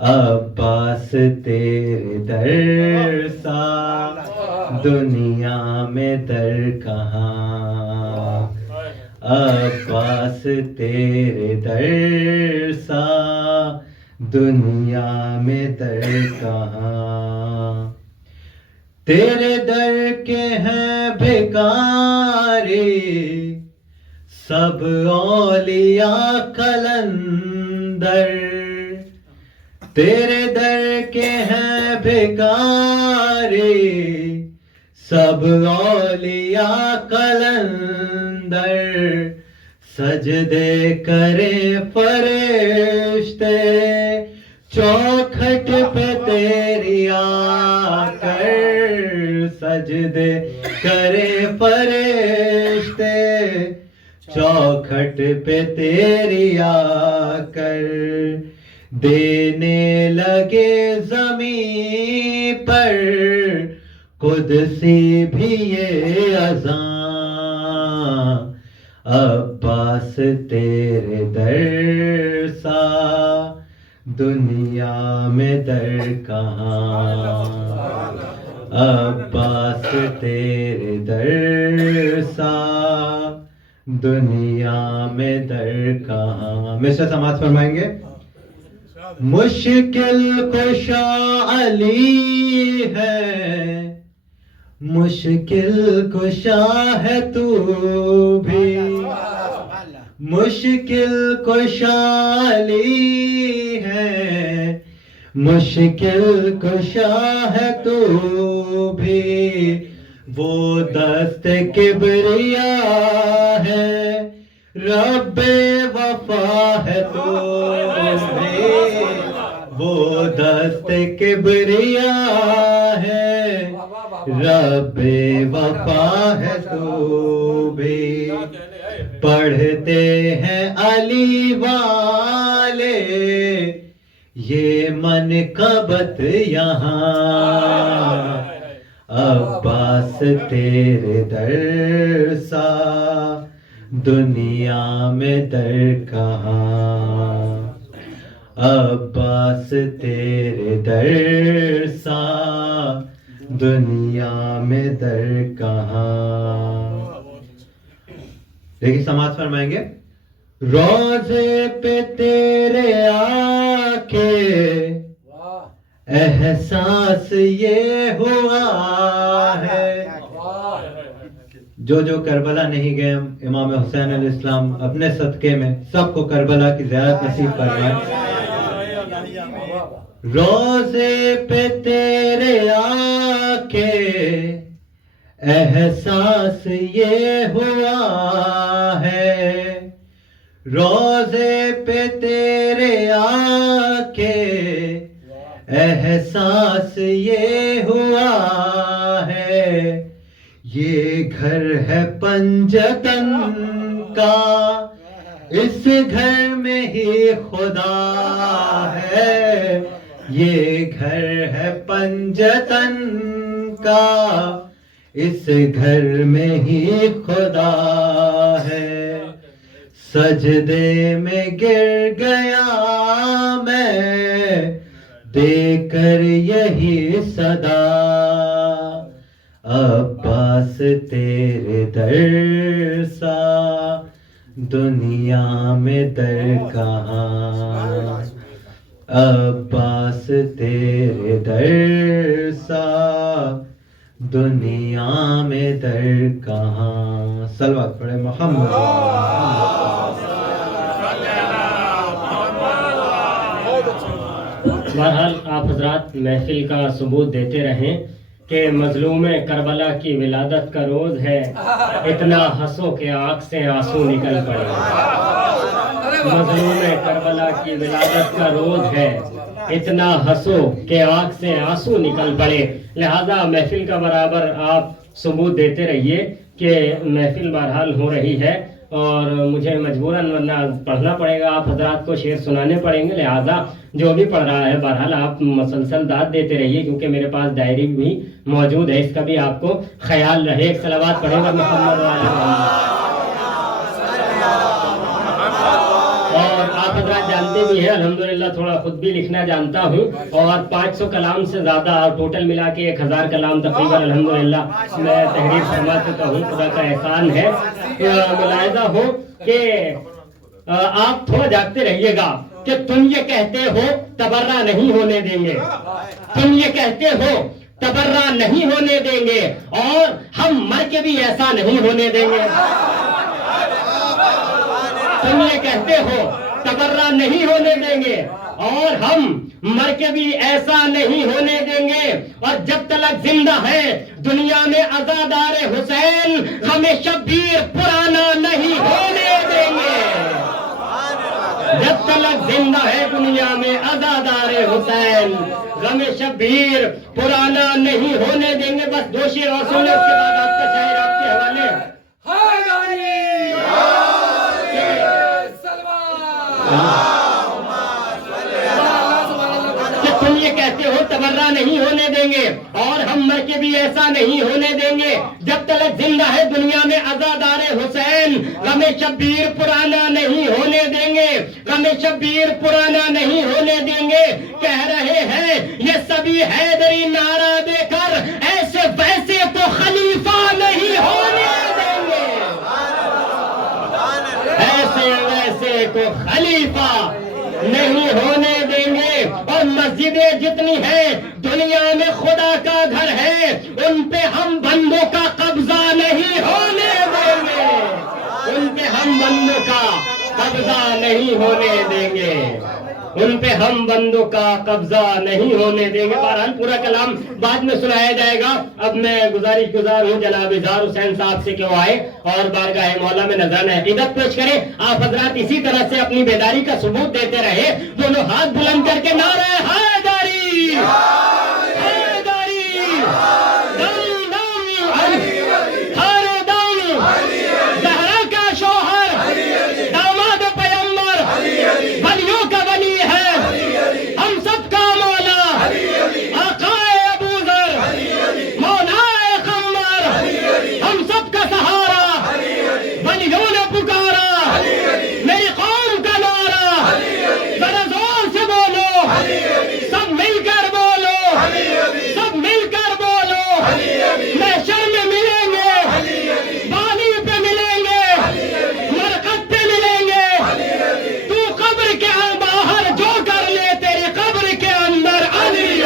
عباس تیرے در سا دنیا میں در کہاں عباس تیرے در سا دنیا میں در کہاں تیرے در کے ہیں بھکاری سب اولیاء قلندر تیرے در کے ہیں بھکاری سب اولیاء قلندر سجدے کرے فرشتے چوکھٹ پہ تیری آ کر سجدے کرے فرشتے چوکھٹ پہ تیری آ کر دینے لگے زمین پر قدسی بھی یہ اذان عباس تیرے در سا دنیا میں در کہاں عباس تیرے در سا دنیا میں در کہاں میں سے سماعت فرمائیں گے مشکل کشا علی ہے مشکل کشا ہے تو بھی مشکل کشا علی ہے مشکل کشا ہے تو بھی وہ دست کبریا ہے رب وفا ہے تو بھی وہ دست کبریا ہے رب وفا ہے تو بھی پڑھتے ہیں علی والے یہ منقبت یہاں عباس تیرے در سا دنیا میں در کہاں عباس تیرے در سا دنیا میں در کہاں لیکن سماعت فرمائیں گے روزے پہ تیرے آکے احساس یہ ہوا ہے جو کربلا نہیں گئے امام حسین علیہ السلام اپنے صدقے میں سب کو کربلا کی زیارت نصیب فرمائے روزے پہ تیرے آکے احساس یہ ہوا ہے روزے پہ تیرے آکے احساس یہ ہوا ہے یہ گھر ہے پنجتن کا، اس گھر میں ہی خدا ہے، یہ گھر ہے پنجتن کا، اس گھر میں ہی خدا ہے۔ سجدے میں گر گیا میں دے کر یہی صدا، عباس تیرے در سا دنیا میں در کہاں، عباس تیرے در سا دنیا میں در کہاں۔ صلوات پڑھے محمد۔ بہرحال آپ حضرات محفل کا ثبوت دیتے رہیں کہ مظلوم کربلا کی ولادت کا روز ہے، اتنا ہنسو کہ آنکھ سے آنسو نکل پڑے۔ مظلوم کربلا کی ولادت کا روز ہے، اتنا ہنسو کہ آنکھ سے آنسو نکل پڑے۔ لہذا محفل کا برابر آپ ثبوت دیتے رہیے کہ محفل بہرحال ہو رہی ہے، اور مجھے مجبوراً ورنہ پڑھنا پڑے گا، آپ حضرات کو شعر سنانے پڑیں گے، لہذا جو بھی پڑھ رہا ہے بہرحال آپ مسلسل داد دیتے رہیے، کیونکہ میرے پاس ڈائری بھی موجود ہے، اس کا بھی آپ کو خیال رہے۔ ایک صلوات پڑھیں گا محمد والا۔ اور آپ حضرات جانتے بھی ہیں الحمدللہ تھوڑا خود بھی لکھنا جانتا ہوں، اور 500 کلام سے زیادہ اور ٹوٹل ملا کے 1000 کلام تقریباً الحمدللہ میں تحریر فرما چکا ہوں، خدا کا احسان ہے۔ ملاحظہ ہو کہ آپ تھوڑا جاگتے رہیے گا کہ تم یہ کہتے ہو تبرہ نہیں ہونے دیں گے، تم یہ کہتے ہو تبرہ نہیں ہونے دیں گے، اور ہم مر کے بھی ایسا نہیں ہونے دیں گے۔ تم یہ کہتے ہو تبرہ نہیں ہونے دیں گے، اور ہم مر کے بھی ایسا نہیں ہونے دیں گے، اور جب تلک زندہ ہے دنیا میں عزادار حسین، غم شبیر پرانا نہیں ہونے دیں گے۔ جب تلک زندہ ہے دنیا میں عزادار حسین، غم شبیر پرانا نہیں ہونے دیں گے۔ بس 2 شعر اور سن لیں، اس کے بعد آپ کا شاعر آپ کے حوالے۔ کہ تم یہ کہتے ہو تبرہ نہیں ہونے دیں گے، اور ہم مر کے بھی ایسا نہیں ہونے دیں گے، جب تلک زندہ ہے دنیا میں عزادار حسین، غم شبیر پرانا نہیں ہونے دیں گے، غم شبیر پرانا نہیں ہونے دیں گے۔ کہہ رہے ہیں یہ سبھی حیدری نعرہ دے کر، ایسے ویسے تو خلیفہ نہیں ہونے دیں گے، ایسے ویسے تو خلیفہ نہیں ہونے دیں گے۔ اور مسجدیں جتنی ہیں دنیا میں خدا کا گھر ہے، ان پہ ہم بندوں کا قبضہ نہیں ہونے دیں گے، ان پہ ہم بندوں کا قبضہ نہیں ہونے دیں گے، ان پہ ہم بندوں کا قبضہ نہیں ہونے دیں گے۔ بہرحال پورا کلام بعد میں سنایا جائے گا۔ اب میں گزارش گزار ہوں جناب اظہار حسین صاحب سے کہ وہ آئے اور بارگاہ مولا میں نذرانہ عقیدت پیش کریں۔ آپ حضرات اسی طرح سے اپنی بیداری کا ثبوت دیتے رہے، دونوں ہاتھ بلند کر کے نعرہ حیدری حیدری، دم دم ہر دم، زہرا کا شوہر، داماد پیغمبر، ولیوں کا ولی ہے، ہم سب کا مولا، آقائے ابو ذر، مولائے قمر، ہم سب کا سہارا، ولیوں نے پکارا، میری قوم کا نعرہ، ذرا زور سے بولو، سب مل کر بولو، سب مل کر بولو، محشر میں ملیں گے، بانی پہ ملیں گے، مرقد پہ ملیں گے، تو قبر کے باہر جو کر لے تیری قبر کے اندر علی،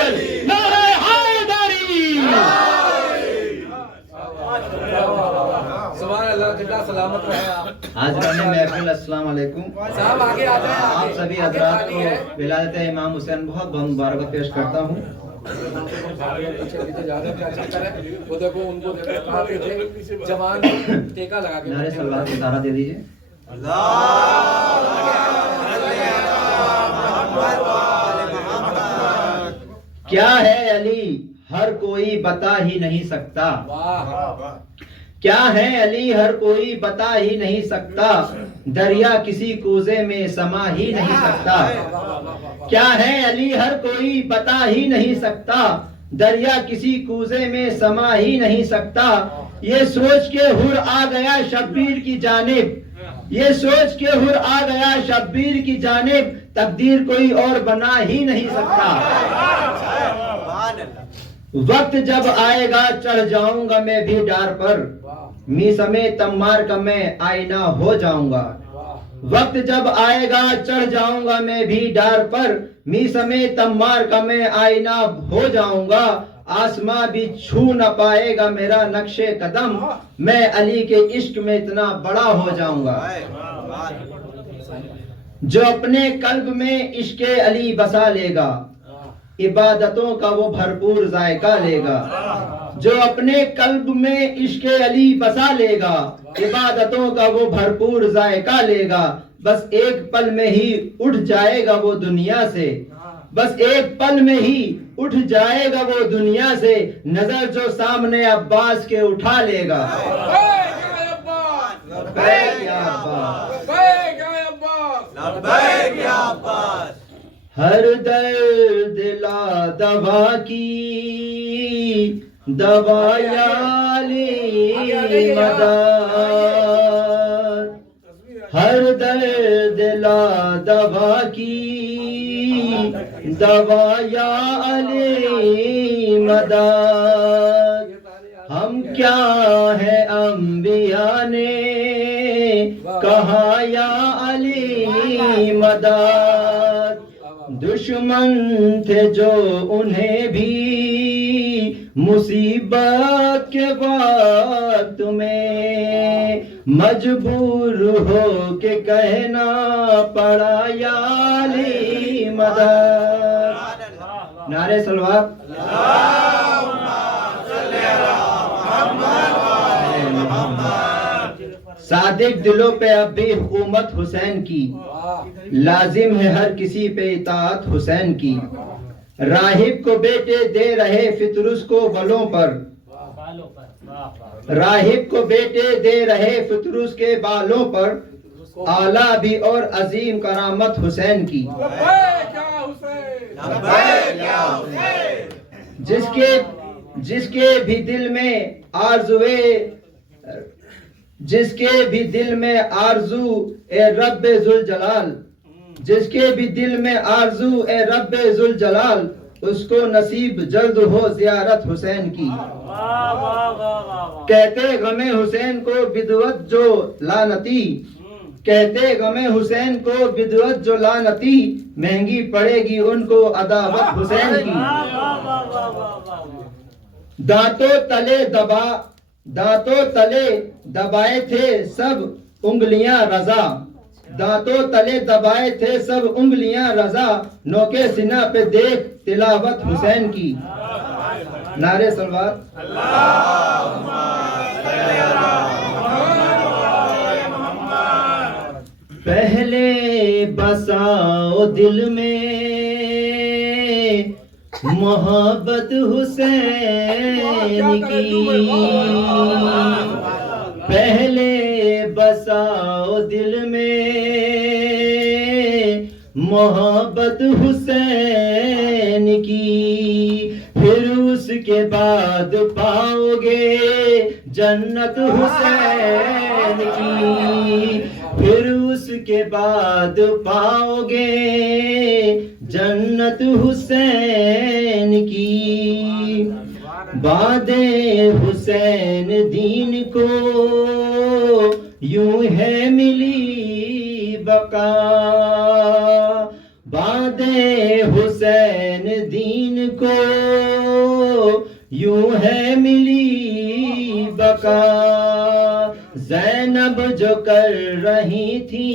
نعرہ حیدری۔ سبحان اللہ، جدا سلامت رہے آپ۔ حاضرین محفل السلام علیکم۔ صاحب آگے آ جائیں، آپ سبھی حضرات کو ولادت امام حسین بہت بہت مبارکباد پیش کرتا ہوں۔ پیچھے پیچھے جا رہے ہیں، کیا چکر ہے؟ وہ دیکھو ان کو کہاں پہ تھے جوان، ٹیکا لگا کے نعرے صلوات کا اشارہ دے دیجیے۔ کیا ہے علی ہر کوئی بتا ہی نہیں سکتا. کیا ہے علی ہر کوئی بتا ہی نہیں سکتا, دریا کسی کوزے میں سما ہی نہیں سکتا. کیا ہے علی ہر کوئی بتا ہی نہیں سکتا, دریا کسی کوزے میں سما ہی نہیں سکتا. یہ سوچ کے ہر آ گیا شبیر کی جانب, یہ سوچ کے ہر آ گیا شبیر کی جانب, تقدیر کوئی اور بنا ہی نہیں سکتا. وقت جب آئے گا چڑھ جاؤں گا میں بھی ڈار پر, میسم تمار کا میں آئینہ ہو جاؤں گا. وقت جب آئے گا چڑھ جاؤں گا میں بھی ڈار پر, میسم تمار کا میں آئینہ ہو جاؤں گا. آسماں بھی چھو نہ پائے گا میرا نقش قدم, میں علی کے عشق میں اتنا بڑا ہو جاؤں گا. جو اپنے قلب میں عشق علی بسا لے گا, عبادتوں کا وہ بھرپور ذائقہ لے گا. جو اپنے قلب میں عشق علی بسا لے گا, عبادتوں کا وہ بھرپور ذائقہ لے گا. بس ایک پل میں ہی اٹھ جائے گا وہ دنیا سے, بس ایک پل میں ہی اٹھ جائے گا وہ دنیا سے, نظر جو سامنے عباس کے اٹھا لے گا. لبیک یا عباس, لبیک یا عباس. ہر درد لا دوا کی دوا یا علی مدد, ہر درد لا دوا کی دوا یا علی مدد. ہم کیا ہے انبیاء نے کہا یا علی مدد, دشمن تھے جو انہیں بھی مصیبت کے وقت میں مجبور ہو کے کہنا پڑا یا علی مدد. نعرے صلوات. صادق دلوں پہ اب بھی حکومت حسین کی, لازم ہے ہر کسی پہ اطاعت حسین کی. راہب کو بیٹے دے رہے فطرس کو بالوں پر, راہب کو بیٹے دے رہے فطرس کے بالوں پر, اعلیٰ بھی اور عظیم کرامت حسین کی. جس کے بھی دل میں آرزوے, جس کے بھی دل میں آرزو اے رب ذوالجلال, جس کے بھی دل میں آرزو اے رب ذوالجلال, اس کو نصیب جلد ہو زیارت حسین کی. کہتے غم حسین کو بدعت جو لعنتی, کہتے غم حسین کو بدعت جو لعنتی, مہنگی پڑے گی ان کو عداوت حسین کی. دانتوں تلے دبائے تھے سب انگلیاں رضا, دانتوں تلے دبائے تھے سب انگلیاں رضا, نوکے سینہ پہ دیکھ تلاوت حسین کی. نعرے صلوات. پہلے بساؤ دل میں محبت حسین کی, پہلے بساؤ دل میں محبت حسین کی, پھر اس کے بعد پاؤ گے جنت حسین کی, پھر اس کے بعد پاؤ گے جنت حسین کی. بعد حسین دین کو یوں ہے ملی بقا, بعد حسین دین کو یوں ہے ملی بقا. زینب جو کر رہی تھی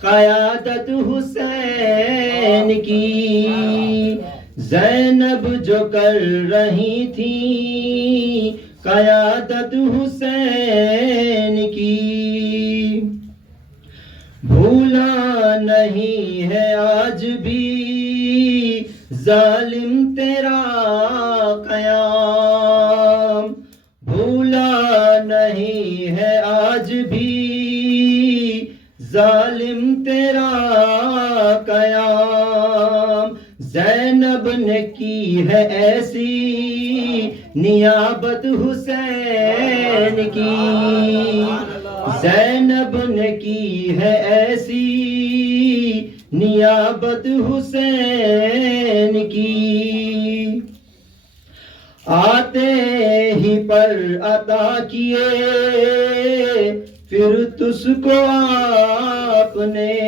قیادت حسین کی, زینب جو کر رہی تھی قیادت حسین کی. بھولا نہیں ہے آج بھی ظالم تیرا قیام بھولا نہیں ہے آج بھی ظالم تیرا قیام زینب نے کی ہے ایسی نیابت حسین کی زینب نے کی ہے ایسی نیابت حسین کی آتے ہی پر عطا کیے پھر تجھ کو آپ نے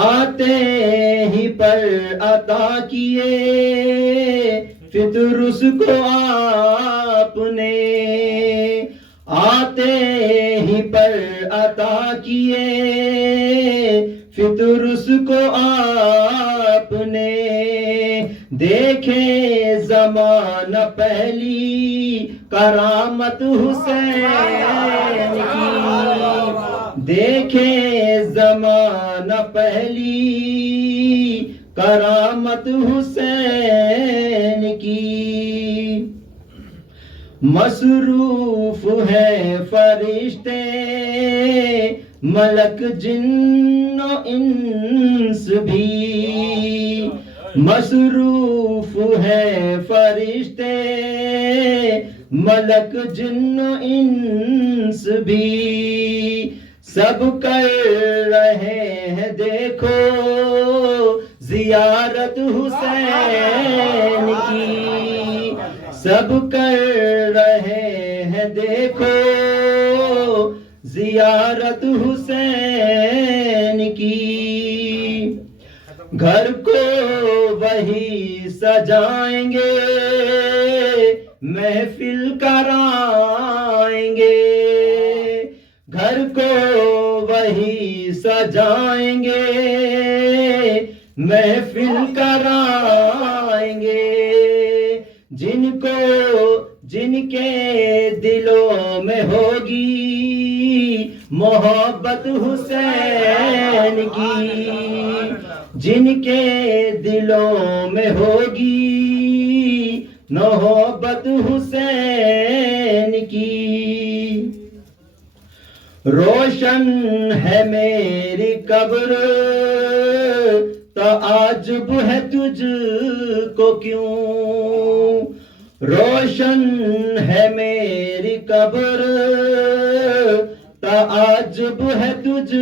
آتے ہی پر عطا کیے پھر اس کو آپ نے آتے ہی پر عطا کیے پھر اس کو آپ نے دیکھے زمانہ پہلی کرامت حسین کی دیکھے زمانہ پہلی کرامت حسین کی مصروف ہے فرشتے ملک جن و انس بھی مصروف ہے فرشتے ملک جن و انس بھی سب کر رہے ہیں دیکھو زیارت حسین کی سب کر رہے ہیں دیکھو زیارت حسین کی گھر کو وہی سجائیں گے محفل کرائیں گے گھر کو وہی سجائیں گے محفل کرائیں گے جن کے دلوں میں ہوگی محبت حسین کی جن کے دلوں میں ہوگی محبت حسین کی روشن ہے میری قبر تعجب ہے تجھ کو کیوں روشن ہے میری قبر تعجب ہے تجھ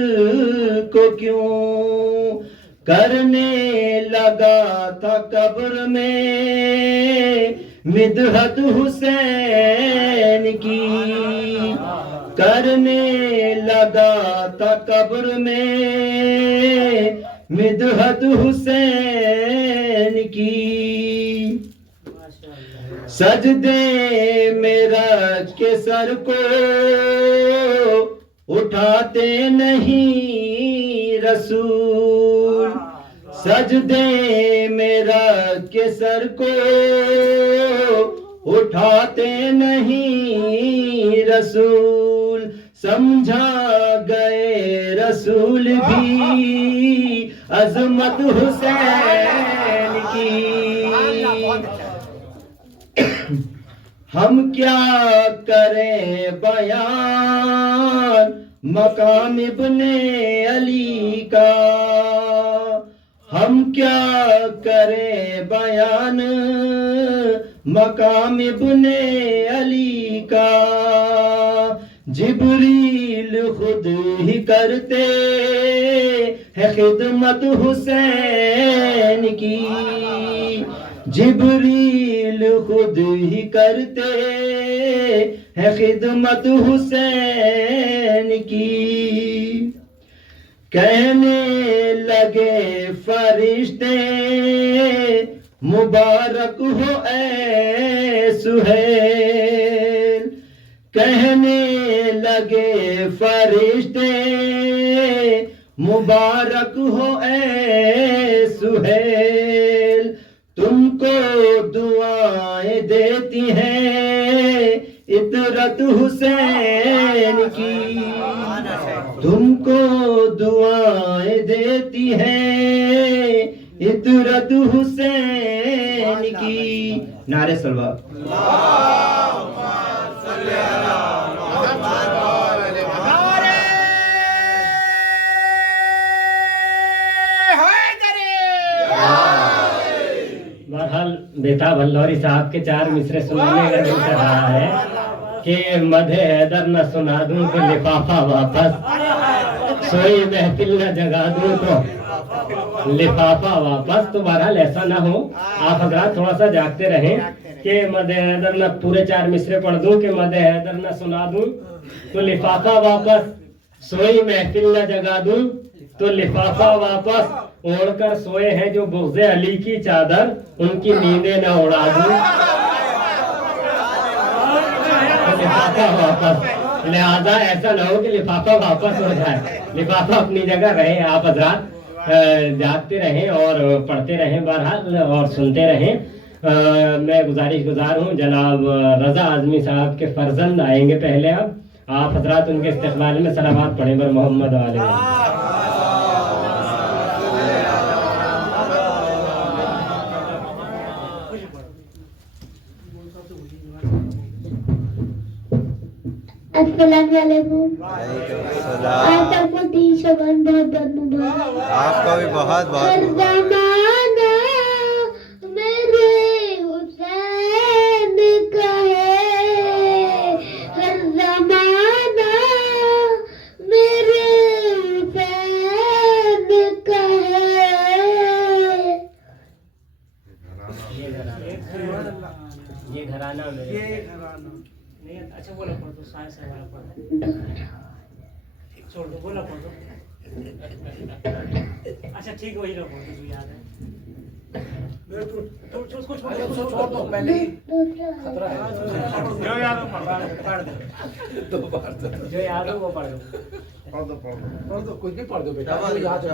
کو کیوں کرنے لگا تھا قبر میں مدحت حسین کی کرنے لگا تھا قبر میں مدحت حسین کی سجدے میں رکھ کے سر کو اٹھاتے نہیں رسول سجدے میں رکھ کے سر کو اٹھاتے نہیں رسول سمجھا گئے رسول بھی عظمت حسین کی ہم کیا کریں بیان مقام ابن علی کا ہم کیا کریں بیان مقام ابن علی کا جبریل خود ہی کرتے ہے خدمت حسین کی جبریل خود ہی کرتے ہے خدمت حسین کی کہنے لگے فرشتے مبارک ہو اے سہیل کہنے لگے فرشتے مبارک ہو اے سہیل تم کو دعائیں دیتی ہیں عطرت حسین کی تم کو دعائیں دیتی ہیں عطرت محمد حسین کی نعرے صلوات. بہرحال بیتاب اللوری صاحب کے 4 مصرے سنانے کا دل کر رہا ہے کہ مدح حیدر نہ سنا دوں تو لفافہ واپس، سوئی محفل نہ جگا دوں تو لفافہ واپس. تو بہرحال ایسا نہ ہو، آپ حضرات تھوڑا سا جاگتے رہیں کہ مدح حیدر نہ پورے 4 مصرے پڑھ دوں کہ مدح حیدر نہ سنا دوں تو لفافہ واپس، سوئی محفل نہ جگا دوں تو لفافہ واپس. اوڑھ کر سوئے ہیں جو بغض علی کی چادر، ان کی نیندیں نہ اڑا دوں تو لفافہ واپس. لہذا ایسا نہ ہو کہ لفافہ واپس ہو جائے، لفافہ اپنی جگہ رہے. آپ حضرات جاگتے رہیں اور پڑھتے رہیں بہرحال اور سنتے رہیں. میں گزار ہوں جناب رضا اعظمی صاحب کے فرزند آئیں گے پہلے. اب آپ حضرات ان کے استقبال میں صلوات پڑھیں بر محمد علیہ. السلام علیکم. السلام. آپ سب کو 3 شبان بہت بہت مبارک. آپ کو بھی بہت بہت ہر مبارک. زمانہ میرے حسین کا ہے، ہر زمانہ میرے حسین کا ہے. یہ گھرانہ میرے اچھا بولا پڑھ دو، سائنس والا پڑھ دو، چھوڑ دو، بولا پڑھ دو. اچھا ٹھیک ہے، وہی رکھو جو یاد ہے. چھوڑ دو، پہلے ہی خطرہ ہے. جو یاد ہو پڑھ دو، 2 بار جو یاد ہو وہ پڑھ دو. پڑھ دو، کچھ بھی پڑھ دو بیٹا، جو یاد ہو.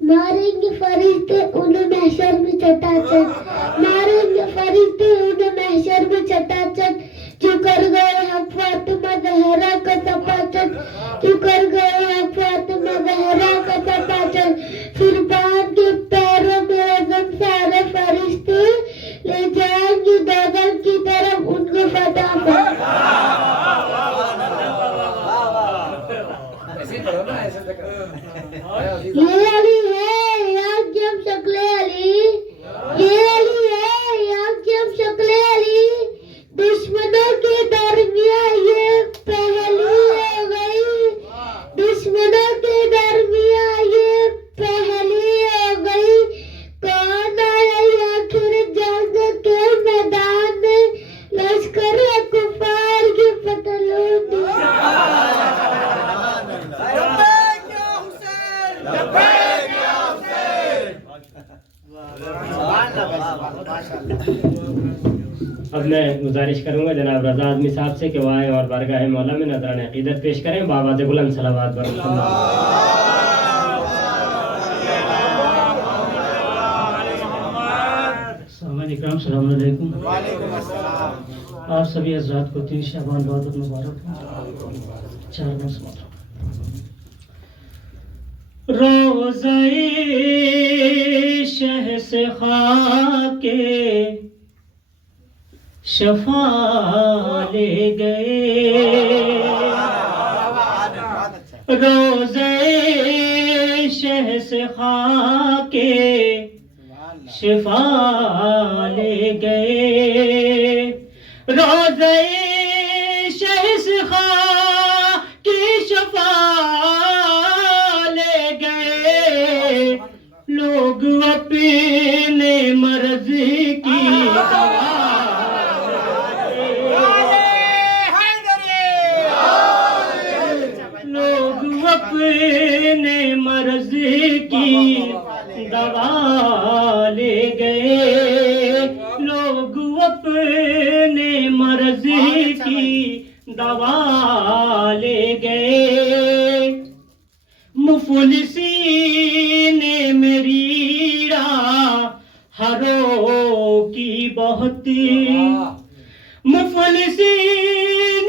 ماریں گے فرشتے انہیں محشر میں چٹا چٹ، ماریں گے فرشتے انہیں محشر میں چٹا چٹ. جو کر گئے حق فاطمہ زہرا کا سپا چٹ، جو کر گئے حق فاطمہ زہرا کا سپا چٹ. پھر بعد کے پیروں میں اعظم سارے فرشتے لے جائیں گے دوزخ کی طرف ان کو فٹافٹ. ایسے ہی پڑھو نا، ایسے سے کرو. یہ علی ہے یا جب شکل علی، یہ علی ہے یا جب شکل علی. دشمنوں کے درمیان یہ پہلی ہو گئی، دشمنوں کے درمیان یہ پہلی ہو گئی. کون آیا آخر جنگ کے میدان میں، لشکر کفار کی پتلون. اب میں گزارش کروں گا جناب رضا اعظمی صاحب سے کہ وہ آئیں اور بارگاہ مولا میں نذرانِ عقیدت پیش کریں. بآواز بلند صلوات بر محمد. سامعین اکرام السلام علیکم. آپ سبھی حضرات کو 3 شعبان بہت مبارک ہوں. 4 مسلمان روزہ شہ سے خاک شفا لے گئے، روزہ شہ سے خاک شفا لے گئے، روزہ شہ سے خاک شفا لے گئے. لوگ اپنے مرض کی لوگ اپنے مرض کی دوا لے گئے، لوگ اپنے مرض کی دوا لے گئے. مفلسین میری راہرو کی بہت، مفلسین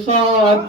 7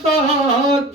7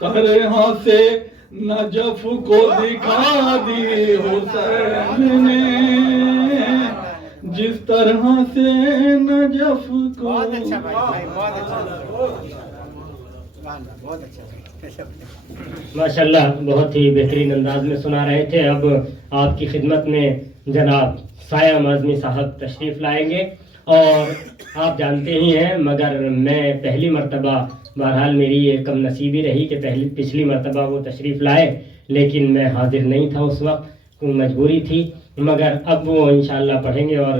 طرح سے نجف کو دکھا دی حسین نے، جس طرح سے نجف کو. بہت اچھا بھائی، بہت اچھا، بہت اچھا. ماشاءاللہ بہت ہی بہترین انداز میں سنا رہے تھے. اب آپ کی خدمت میں جناب سایہ معظمی صاحب تشریف لائیں گے. اور آپ جانتے ہی ہیں، مگر میں پہلی مرتبہ، بہرحال میری یہ کم نصیبی رہی کہ پچھلی مرتبہ وہ تشریف لائے، لیکن میں حاضر نہیں تھا اس وقت، کوئی مجبوری تھی. مگر اب وہ انشاءاللہ پڑھیں گے. اور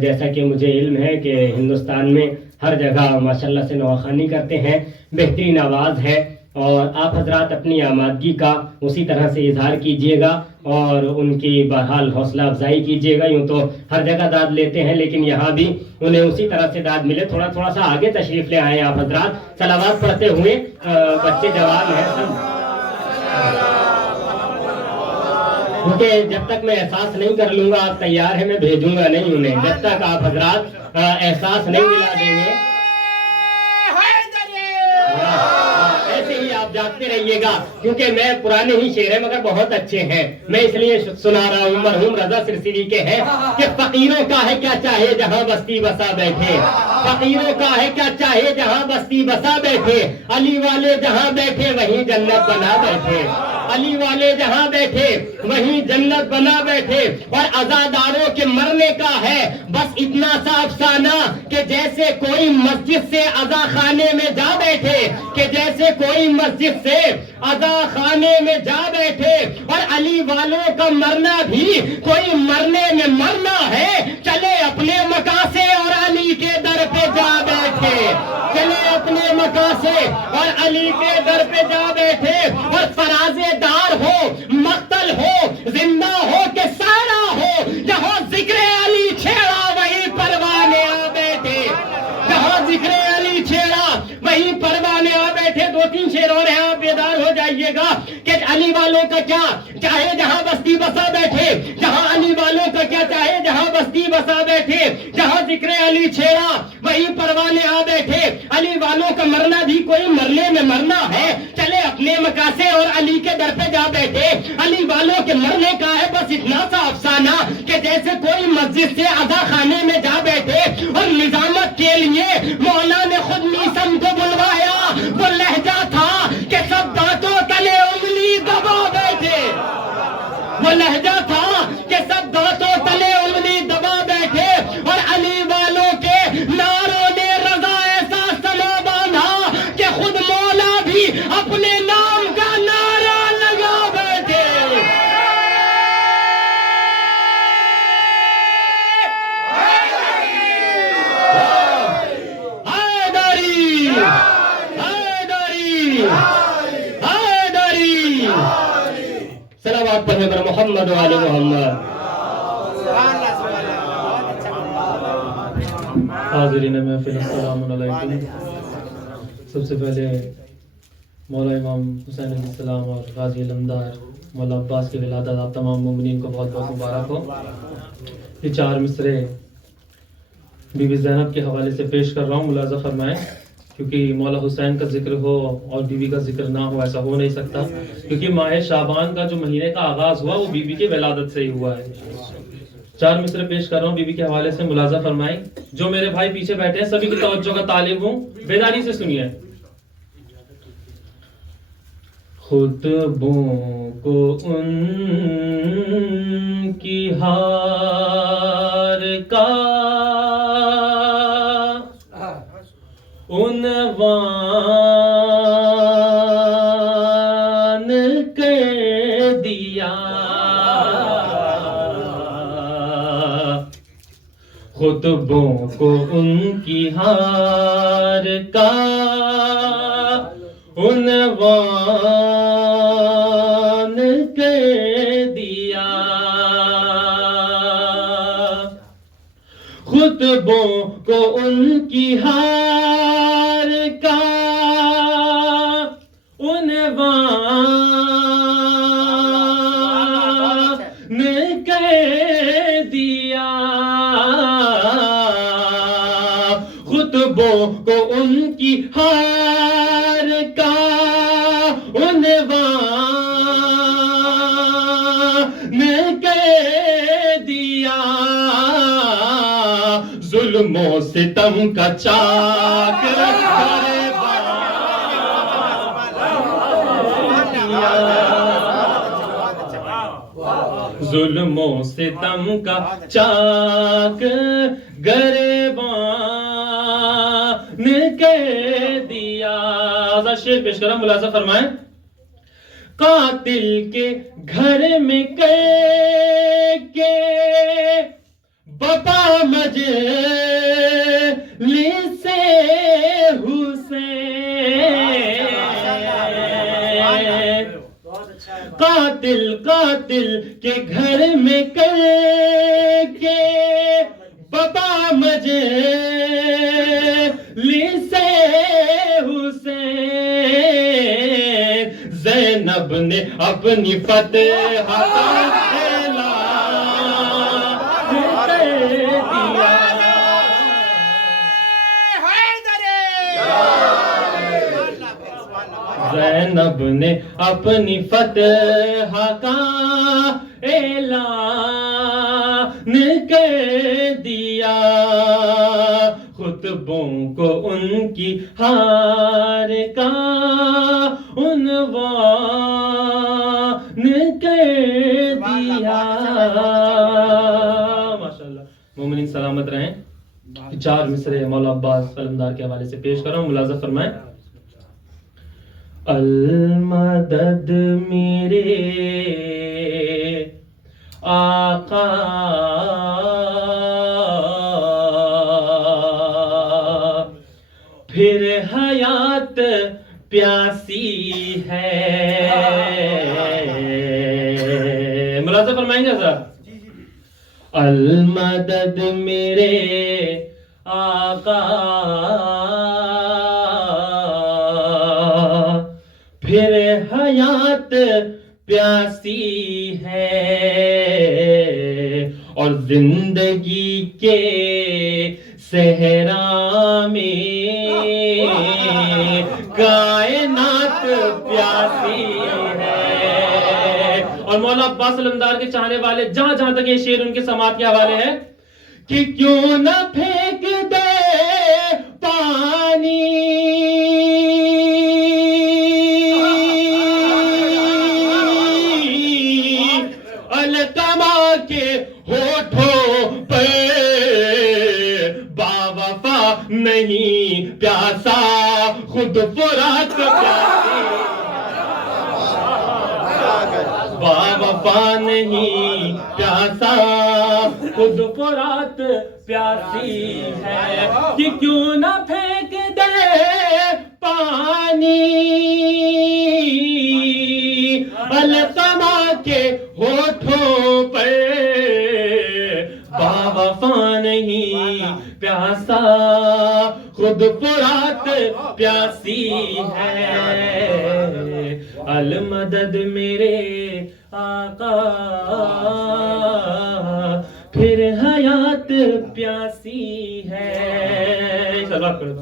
جیسا کہ مجھے علم ہے کہ ہندوستان میں ہر جگہ ماشاءاللہ سے نواخوانی کرتے ہیں، بہترین آواز ہے. اور آپ حضرات اپنی آمادگی کا اسی طرح سے اظہار کیجئے گا اور ان کی بہرحال حوصلہ افزائی کیجئے گا. یوں تو ہر جگہ داد لیتے ہیں، لیکن یہاں بھی انہیں اسی طرح سے داد ملے. تھوڑا سا آگے تشریف لے آئیں آپ حضرات، صلوات پڑھتے ہوئے. بچے جوان ہیں سب، کیونکہ جب تک میں احساس نہیں کر لوں گا آپ تیار ہیں، میں بھیجوں گا نہیں انہیں جب تک آپ حضرات احساس نہیں دلا دیں گے. ایسے ہی آپ جاگتے رہیے گا، کیونکہ میں پرانے ہی شعر ہیں مگر بہت اچھے ہیں. میں اس لیے سنا رہا ہوں، مرحوم رضا سرسری کے ہیں کہ فقیروں کا ہے کیا چاہے جہاں بستی بسا بیٹھے، فقیروں کا ہے کیا چاہے جہاں بستی بسا بیٹھے، علی والے جہاں بیٹھے وہیں جنت بنا بیٹھے، علی والے جہاں بیٹھے وہیں جنت بنا بیٹھے. اور عزاداروں کے مرنے کا ہے بس اتنا سا افسانہ کہ جیسے کوئی مسجد سے عزا خانے میں جا بیٹھے، کہ جیسے کوئی مسجد سے عزا خانے میں جا بیٹھے. اور علی والوں کا مرنا بھی کوئی مرنے میں مرنا ہے، چلے اپنے مکان سے اور علی کے در پہ جا بیٹھے، چلے اپنے مکان سے اور علی کے در پہ جا بیٹھے. اور فرازے دار ہو، مقتل ہو، زندہ ہو کہ سارا ہو، جہاں ذکر علی چھیڑا وہیں پروانے آ بیٹھے، جہاں ذکر علی چھیڑا وہیں پروانے آ بیٹھے. 2-3 شعر اور ہیں، آپ بیدار ہو جائیے گا کہ علی والوں کا کیا چاہے جہاں بستی بسا بیٹھے، جہاں علی والوں کا کیا چاہے جہاں بستی بسا بیٹھے، جہاں ذکر علی چھیڑا وہیں پروانے آ بیٹھے. علی والوں کا مرنا بھی کوئی مرنے میں مرنا ہے، چلے اپنے مکان سے اور علی کے در پہ جا بیٹھے. علی والوں کے مرنے کا ہے بس اتنا سا افسانہ کہ جیسے کوئی مسجد سے عزا خانے میں جا بیٹھے. اور نظامت کے لیے مولا نے خود میثم کو بلوایا، وہ لہجہ تھا کہ سب دانتوں تلے انگلی دبا بیٹھے، وہ لہجہ تھا کہ سب دانتوں تلے انگلی دبا بیٹھے. اور علی والوں کے ناروں نے رضا ایسا سما باندھا کہ خود مولا بھی اپنے نام کا نعرہ لگا بیٹھے. حیدری حیدری حیدری. صلوات پڑھیں بر محمد و آل محمد. حاضرین محفل السلام علیکم. سب سے پہلے مولا امام حسین علیہ السلام اور غازی علمدار مولا عباس کی ولادت آپ تمام مومنین کو بہت بہت مبارک ہو. یہ 4 مصرے بی بی زینب کے حوالے سے پیش کر رہا ہوں، ملاحظہ فرمائیں، کیونکہ مولا حسین کا ذکر ہو اور بی بی کا ذکر نہ ہو ایسا ہو نہیں سکتا، کیونکہ ماہ شعبان کا جو مہینے کا آغاز ہوا وہ بی بی کی ولادت سے ہی ہوا ہے. 4 مصرے پیش کر رہا ہوں بی بی کے حوالے سے، ملاحظہ فرمائیں. جو میرے بھائی پیچھے بیٹھے ہیں سبھی کی توجہ کا طالب ہوں، بیداری سے سنیے. خطبوں کو ان کی ہار کا عنوان کر دیا، خطبوں کو ان کی ہار کا عنوان کر دیا، خطبوں کو ان کی ہار کا عنوان کر دیا، خطبوں کو ان کی ہار کا دیا ظلم و ستم کا چاک ظلم و ستم کا چاک گریبان کے دیا. شعر پیش کرا, ملاحظہ فرمائیں. قاتل کے گھر میں کے بپا مجلس حسین. قاتل کے گھر میں کے بپا مجلس حسین. زینب نے اپنی فتح کا زینب نے اپنی فتح کا اعلان کر دیا. خطبوں کو ان کی ہار کا عنوان کر دیا. ماشاءاللہ. مومنین سلامت رہیں. 4 مصرے مولا عباس علمدار کے حوالے سے پیش کر رہا ہوں, ملاحظہ فرمائیں. المدد میرے آقا پھر حیات پیاسی ہے. ملاحظہ فرمائیں گے سر. المدد میرے آقا پھر حیات پیاسی ہے. اور زندگی کے صحرا میں کائنات پیاسی ہے. اور مولا عباس علمدار کے چاہنے والے جہاں جہاں تک یہ شعر ان کے سماعت کے حوالے ہے کہ کیوں نہ پھینک دے پانی القمہ کے ہونٹوں پہ باوفا نہیں پیاسا خود فرات پیاسی. باوفا نہیں پیاسا خود فرات پیاسی ہے. کہ کیوں نہ پھینک دے پانی القمہ کے ہونٹوں پر باوفا نہیں پیاسا خود فرات پیاسی ہے. المدد میرے آقا پھر حیات پیاسی ہے. سلام کرو.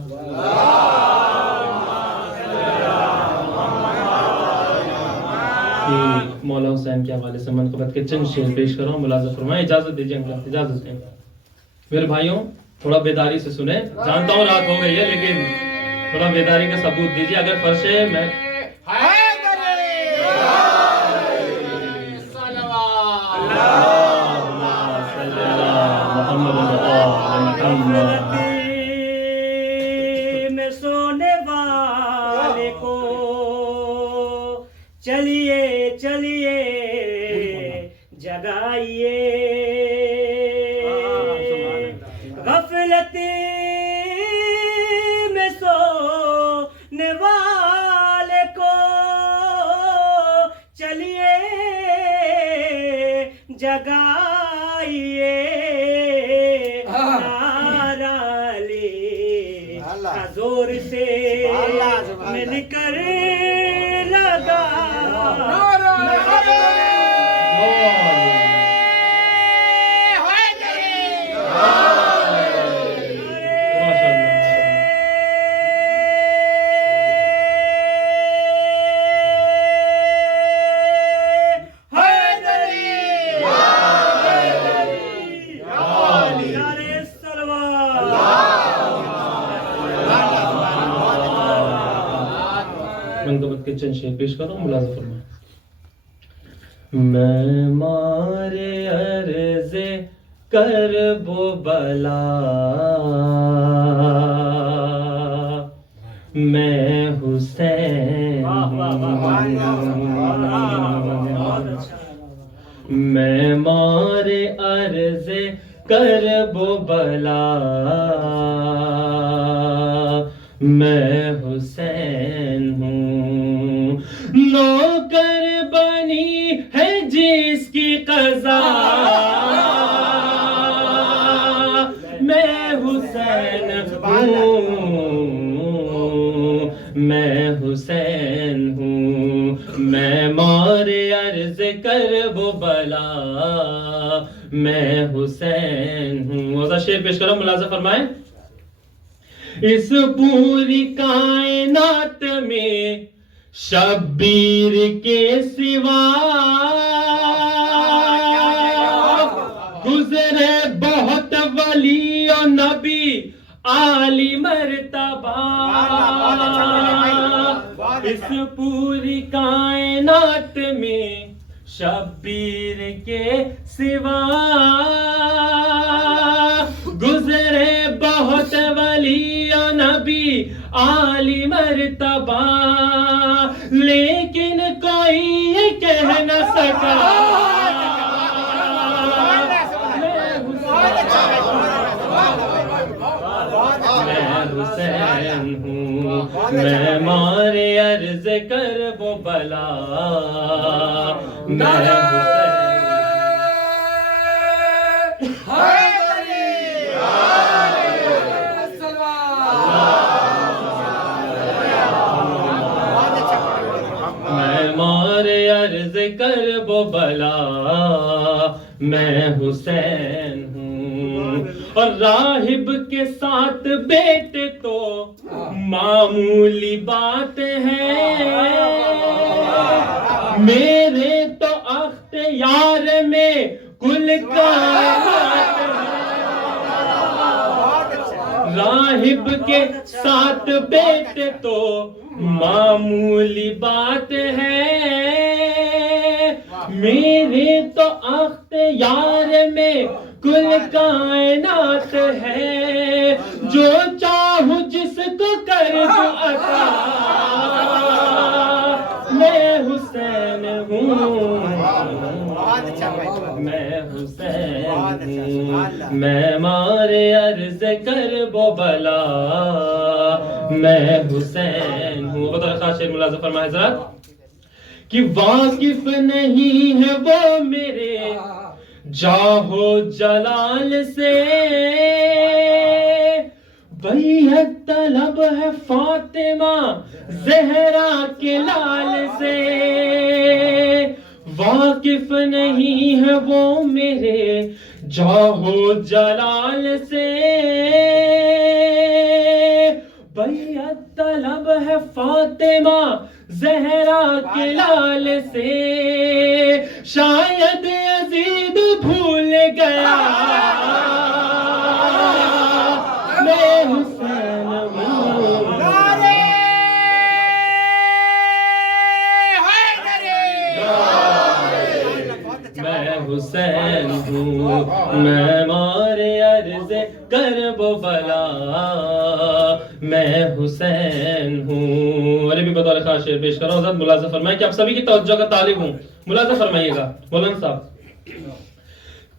مولا حسین کے حوالے سے منقبت کے چند شعر پیش کروں, ملاحظہ فرمائیں. اجازت دیجیے انکل, اجازت دیں. میرے بھائیوں تھوڑا بیداری سے سنیں. جانتا ہوں رات ہو گئی ہے لیکن تھوڑا بیداری کا ثبوت دیجیے. اگر فرش ہے میں میں سونے والے کو چلیے چلیے جگائیے. غفلت میں سونے والے کو چلیے جگائیے. زور سے مل کر لگا چند شعر پیش کر رہا ہوں، ملاحظہ فرمائیں. میں مارے عرض کرب و بلا، میں حسین میں مارے عرض کرب و بلا، میں حسین ہوں. نوکر بنی ہے جس کی قضا، میں حسین ہوں، میں حسین ہوں. میں مارے عرض کرب و بلا، میں حسین ہوں. اور شعر پیش کرو، ملاحظہ فرمائیں. اس پوری کائنات میں شبیر کے سوا گزرے بہت ولی و نبی عالی مرتبہ. اس پوری کائنات میں شبیر کے سوا گزرے بہت ولی و نبی عالی مرتبہ، لیکن کوئی یہ کہہ نہ سکا میں حسین ہوں. میں مارے عرض کرب و بلا، میں عرض کرب و بلا، میں حسین ہوں. اور راہب کے ساتھ بیٹے تو معمولی بات ہے، میرے تو اختیار میں کل کائنات ہے. راہب کے ساتھ بیٹے تو معمولی بات ہے، میرے تو اختیار میں کل کائنات ہے. جو چاہوں جس کو کر دو عطا، میں حسین ہوں، میں حسین ہوں. میں مارے عرض کرب و بلا، میں حسین ہوں. بطور خاص شعر ملاحظہ فرمائیں حضرات کہ واقف نہیں ہے وہ میرے جاہو جلال سے، بیعت طلب ہے فاطمہ زہرا کے لال سے. واقف نہیں ہے وہ میرے جاہو جلال سے، بیعت طلب ہے فاطمہ زہرا کے لال سے. شاید یزید بھول گیا میں حسین ہوں، میں حسین ہوں. میں مارے عرض کرب و بلا، میں حسین ہوں. اور بھی بطور خاص شعر پیش کرو حضرت، ملاحظہ فرمائیں کہ آپ سبھی کی توجہ کا طالب ہوں. ملاحظہ فرمائیے گا مولانا صاحب.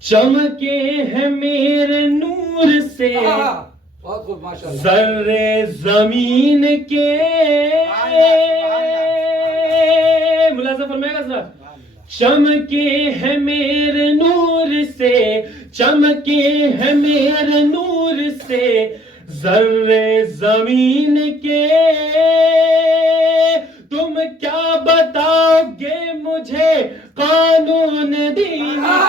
چمکے ہیں میرے نور سے ذرے زمین کے، ملاحظہ فرمائے گا ذرا. چمکے ہیں میرے نور سے، چمکے ہیں میرے نور سے ذرے زمین کے. تم کیا بتاؤ گے مجھے قانون دین کے؟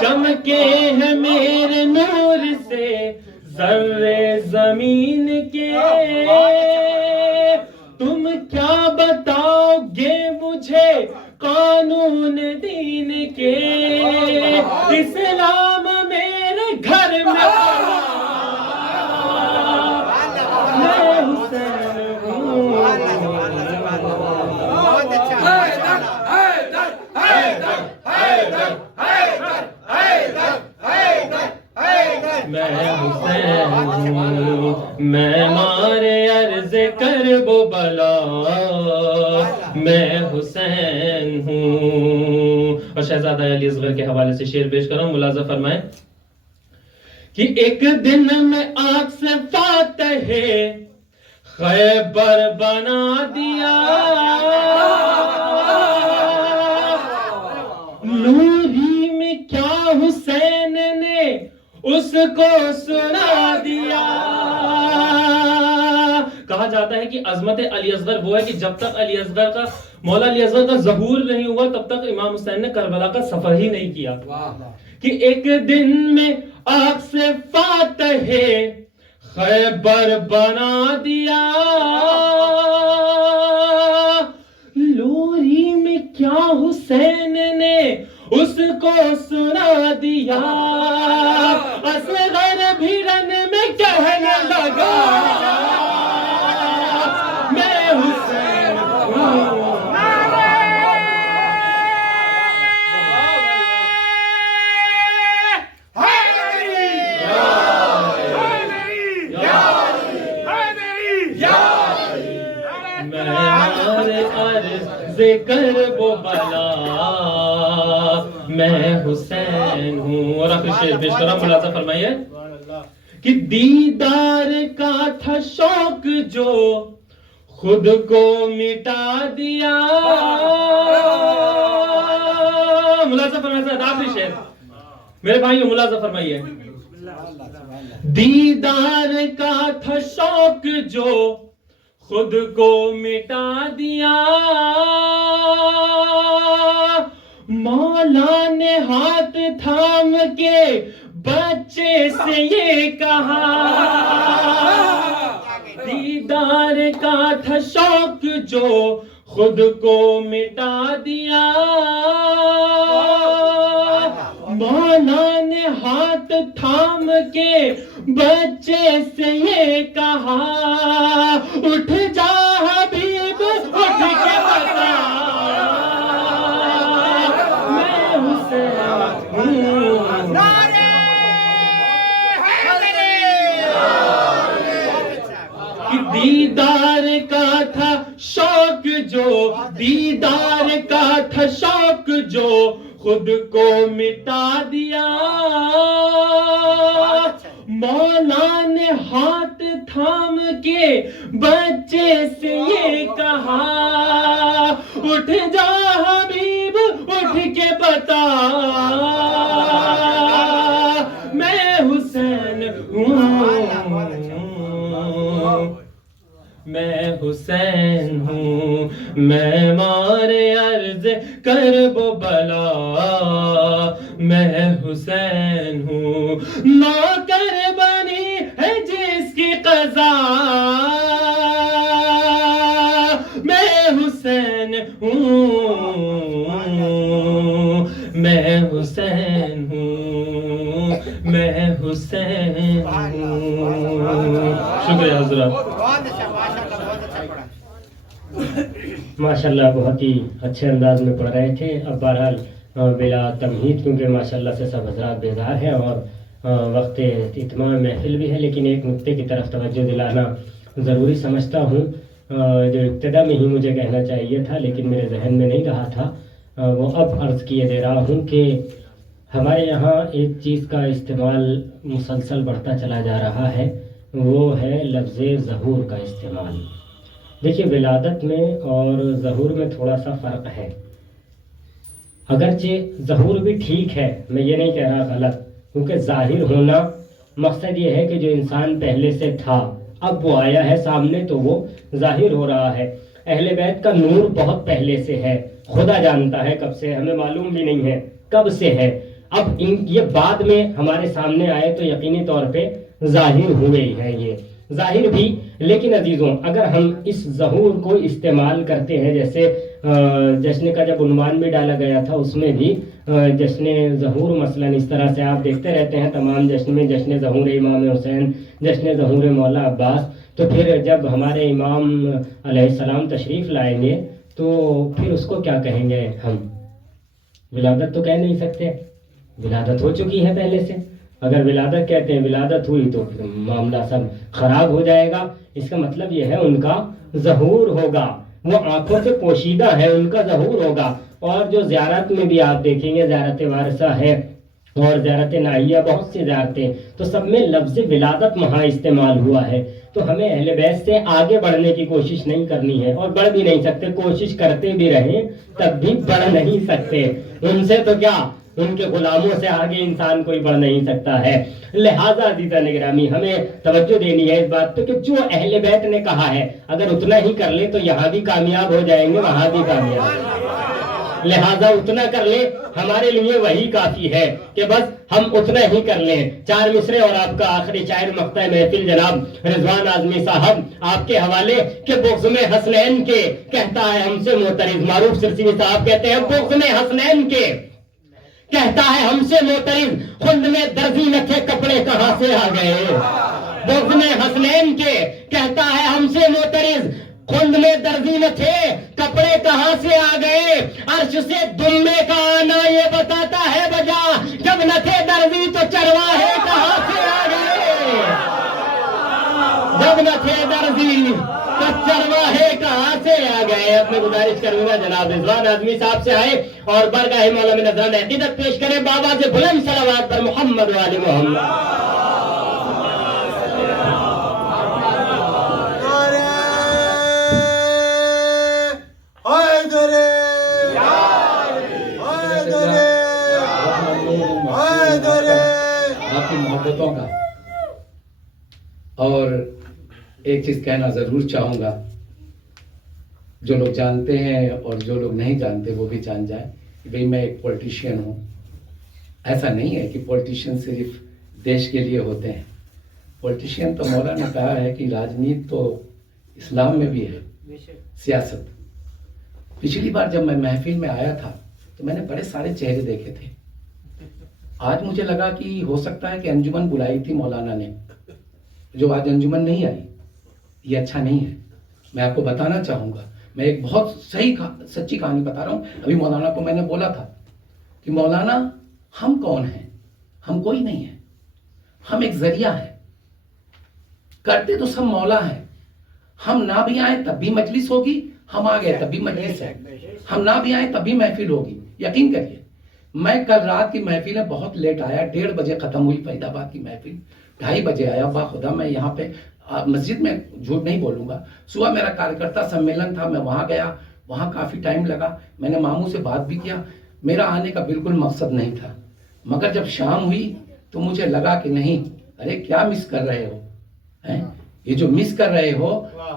چمکے ہیں میرے نور سے ذرے زمین کے، تم کیا بتاؤ گے مجھے قانون دین کے؟ اسلام میرے گھر میں، میں حسین ہوں، میں حسین ہوں میں مارے عرض کرب و بلا میں حسین ہوں. اور شہزادہ علی اصغر کے حوالے سے شعر پیش کروں. ملاحظہ فرمائیں کہ ایک دن میں آگ سے فاتح خیبر بنا دیا لوری میں کیا حسین نے اس کو سنا دیا. کہا جاتا ہے کہ عظمت علی اصغر وہ ہے کہ جب تک علی اصغر کا مولا علی اصغر کا ظہور نہیں ہوا تب تک امام حسین نے کربلا کا سفر ہی نہیں کیا. کہ ایک دن میں آگ سے فاتح خیبر بنا دیا لوری میں کیا حسین نے اس کو سنا دیا. اصغر بھی رن میں کہنے لگا میں حسین ہوں. کرب و بلا میں حسین ہوں. اور آخر شعر پیش کرا. ملاحظہ فرمائیے کہ دیدار کا تھا شوق جو خود کو مٹا دیا. ملاحظہ فرمائیے آخری شعر میرے بھائیو ملاحظہ فرمائیے. دیدار کا تھا شوق جو خود کو مٹا دیا مولا نے ہاتھ تھام کے بچے سے یہ کہا دیدار کا تھا شوق جو خود کو مٹا دیا مولا نے ہاتھ تھام کے بچے سے یہ کہا اٹھ جا حبیب اٹھ کے بتا میں حسین ہوں. دیدار کا تھا شوق جو دیدار کا تھا شوق جو خود کو مٹا دیا مولا نے ہاتھ تھام کے بچے سے یہ کہا اٹھ جا حبیب اٹھ کے بتا میں حسین ہوں میں حسین ہوں میں مارے عرض کرب و بلا میں حسین ہوں نوکر بنی ہے جس کی قضا میں حسین ہوں میں حسین ہوں میں حسین ہوں. شکریہ حضرات. ماشاءاللہ بہت ہی اچھے انداز میں پڑھ رہے تھے. اب بہرحال بلا تمہید کیونکہ ماشاءاللہ سے سب حضرات بیدار ہیں اور وقت اتمام محفل بھی ہے لیکن ایک نقطے کی طرف توجہ دلانا ضروری سمجھتا ہوں جو ابتدا میں ہی مجھے کہنا چاہیے تھا لیکن میرے ذہن میں نہیں رہا تھا وہ اب عرض کیے دے رہا ہوں کہ ہمارے یہاں ایک چیز کا استعمال مسلسل بڑھتا چلا جا رہا ہے وہ ہے لفظ ظہور کا استعمال. دیکھیے ولادت میں اور ظہور میں تھوڑا سا فرق ہے. اگرچہ ظہور بھی ٹھیک ہے میں یہ نہیں کہہ رہا غلط کیونکہ ظاہر ہونا مقصد یہ ہے کہ جو انسان پہلے سے تھا اب وہ آیا ہے سامنے تو وہ ظاہر ہو رہا ہے. اہل بیت کا نور بہت پہلے سے ہے خدا جانتا ہے کب سے ہمیں معلوم بھی نہیں ہے کب سے ہے. اب یہ بعد میں ہمارے سامنے آئے تو یقینی طور پہ ظاہر ہوئے ہی ہیں یہ ظاہر بھی. لیکن عزیزوں اگر ہم اس ظہور کو استعمال کرتے ہیں جیسے جشن کا جب عنوان بھی ڈالا گیا تھا اس میں بھی جشن ظہور مثلا اس طرح سے آپ دیکھتے رہتے ہیں تمام جشن میں جشن ظہور امام حسین جشن ظہور مولا عباس. تو پھر جب ہمارے امام علیہ السلام تشریف لائیں گے تو پھر اس کو کیا کہیں گے ہم ولادت تو کہہ نہیں سکتے, ولادت ہو چکی ہے پہلے سے. اگر ولادت کہتے ہیں, ولادت ہوئی تو پھر معاملہ سب خراب ہو جائے گا. اس کا مطلب یہ ہے ان کا ظہور ہوگا, وہ آنکھوں سے پوشیدہ ہے, ان کا ظہور ہوگا. اور جو زیارت میں بھی آپ دیکھیں گے, زیارت وارثہ ہے اور زیارت نائیہ, بہت سی زیارتیں, تو سب میں لفظ ولادت وہاں استعمال ہوا ہے. تو ہمیں اہل بیت سے آگے بڑھنے کی کوشش نہیں کرنی ہے, اور بڑھ بھی نہیں سکتے. کوشش کرتے بھی رہیں تب بھی بڑھ نہیں سکتے. ان سے تو کیا, ان کے غلاموں سے آگے انسان کوئی بڑھ نہیں سکتا ہے. لہٰذا عزیزان گرامی, ہمیں توجہ دینی ہے اس بات پہ کہ جو اہل بیت نے کہا ہے اگر اتنا ہی کر لے تو یہاں بھی کامیاب ہو جائیں گے, وہاں بھی کامیاب. لہذا اتنا کر لیں, ہمارے لیے وہی کافی ہے کہ بس ہم اتنا ہی کر لیں. 4 مصرے اور آپ کا آخری شاعر مقطع محفل جناب رضوان اعظمی صاحب آپ کے حوالے کہ بغض میں حسنین کے کہتا ہے ہم سے معترض. معروف سرسوی صاحب کہتے ہیں بغض میں حسنین کے کہتا ہے ہم سے معترض, خلد میں درزی نہ تھے کپڑے کہاں سے آ گئے. بغض میں حسنین کے کہتا ہے ہم سے معترض, خلد میں درزی نہ تھے کپڑے کہاں سے آ گئے. عرش سے دمے کا آنا یہ بتاتا ہے وجہ, جب نہ تھے درزی تو چرواہے کہاں سے آ گئے. جب نہ تھے درزی تو چرواہے کہاں سے آ گئے. اب میں گزارش کروں گا جناب رضوان اعظمی صاحب سے آئے اور برگاہ مولا میں نذران عقیدت پیش کریں. بابا سے بلند صلوات پر محمد و آل محمد. آپ کی محبتوں کا. اور ایک چیز کہنا ضرور چاہوں گا, جو لوگ جانتے ہیں اور جو لوگ نہیں جانتے وہ بھی جان جائیں کہ بھئی میں ایک پولیٹیشین ہوں. ایسا نہیں ہے کہ پولیٹیشین صرف دیش کے لیے ہوتے ہیں. پولیٹیشین تو مولا نے کہا ہے کہ راجنیت تو اسلام میں بھی ہے, سیاست. پچھلی بار جب میں محفل میں آیا تھا تو میں نے بڑے سارے چہرے دیکھے تھے. آج مجھے لگا کہ ہو سکتا ہے کہ انجمن بلائی تھی مولانا نے, جو آج انجمن نہیں آئی. یہ اچھا نہیں ہے. میں آپ کو بتانا چاہوں گا, میں ایک بہت صحیح سچی کہانی بتا رہا ہوں. ابھی مولانا کو میں نے بولا تھا کہ مولانا ہم کون ہیں, ہم کوئی نہیں ہیں, ہم ایک ذریعہ ہیں. کرتے تو سب مولا ہیں. ہم نہ بھی آئیں تب بھی مجلس ہوگی, ہم آ گئے تب بھی مجلس ہے. ہم نہ بھی آئیں تب بھی محفل ہوگی. یقین کریے, میں کل رات کی محفل بہت لیٹ آیا, 1:30 بجے ختم ہوئی فیض آباد کی محفل, 2:30 بجے آیا. باخدا میں یہاں پہ مسجد میں جھوٹ نہیں بولوں گا, صبح میرا کارکرتا سمیلن تھا, میں وہاں گیا, وہاں کافی ٹائم لگا. میں نے ماموں سے بات بھی کیا. میرا آنے کا بالکل مقصد نہیں تھا, مگر جب شام ہوئی تو مجھے لگا کہ نہیں, ارے کیا مس کر رہے ہو, یہ جو مس کر رہے ہو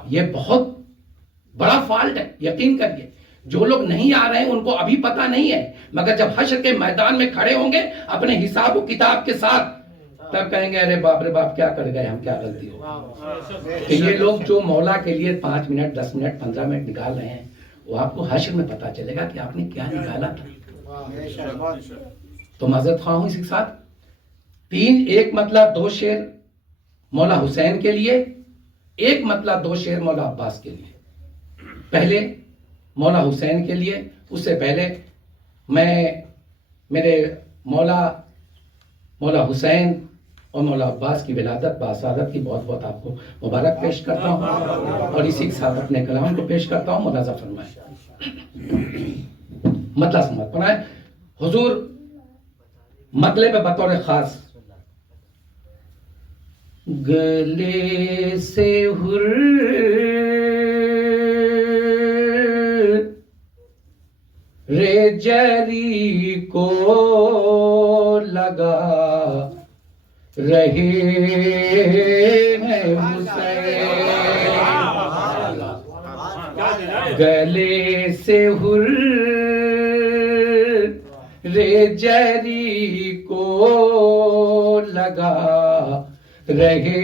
یہ بہت بڑا فالٹ ہے. یقین کریے, جو لوگ نہیں آ رہے ہیں ان کو ابھی پتا نہیں ہے, مگر جب حشر کے میدان میں کھڑے ہوں گے اپنے حساب و کتاب کے ساتھ, تب کہیں گے ارے باپ رے باپ کیا کر گئے ہم, کیا غلطی ہو. کہ یہ لوگ جو مولا کے لیے 5 منٹ 10 منٹ 15 منٹ نکال رہے ہیں, وہ آپ کو حشر میں پتا چلے گا کہ آپ نے کیا نکالا تھا. تو معذرت خواہ ہوں اس کے ساتھ. 3 ایک مطلب 2 شعر مولا حسین کے لیے, ایک مطلب 2 شعر مولا عباس کے لیے. پہلے مولا حسین کے لیے, اس سے پہلے میں میرے مولا حسین اور مولا عباس کی ولادت باسعادت کی بہت بہت آپ کو مبارک پیش کرتا ہوں, اور اسی کے ساتھ اپنے کلام کو پیش کرتا ہوں. ملاحظہ فرمائیں, مطلب سمجھ فرمائیں. حضور مطلب میں بطور خاص گلے سے رے جری کو لگا رہے ہیں حسین, گلے سے رے جری کو لگا رہے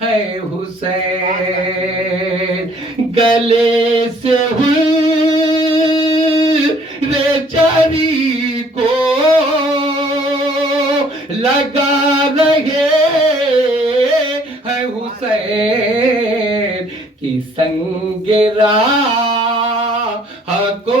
ہیں حسین, گلے سے جری کو لگا رہے ہیں حسین کی سنگ راہ کو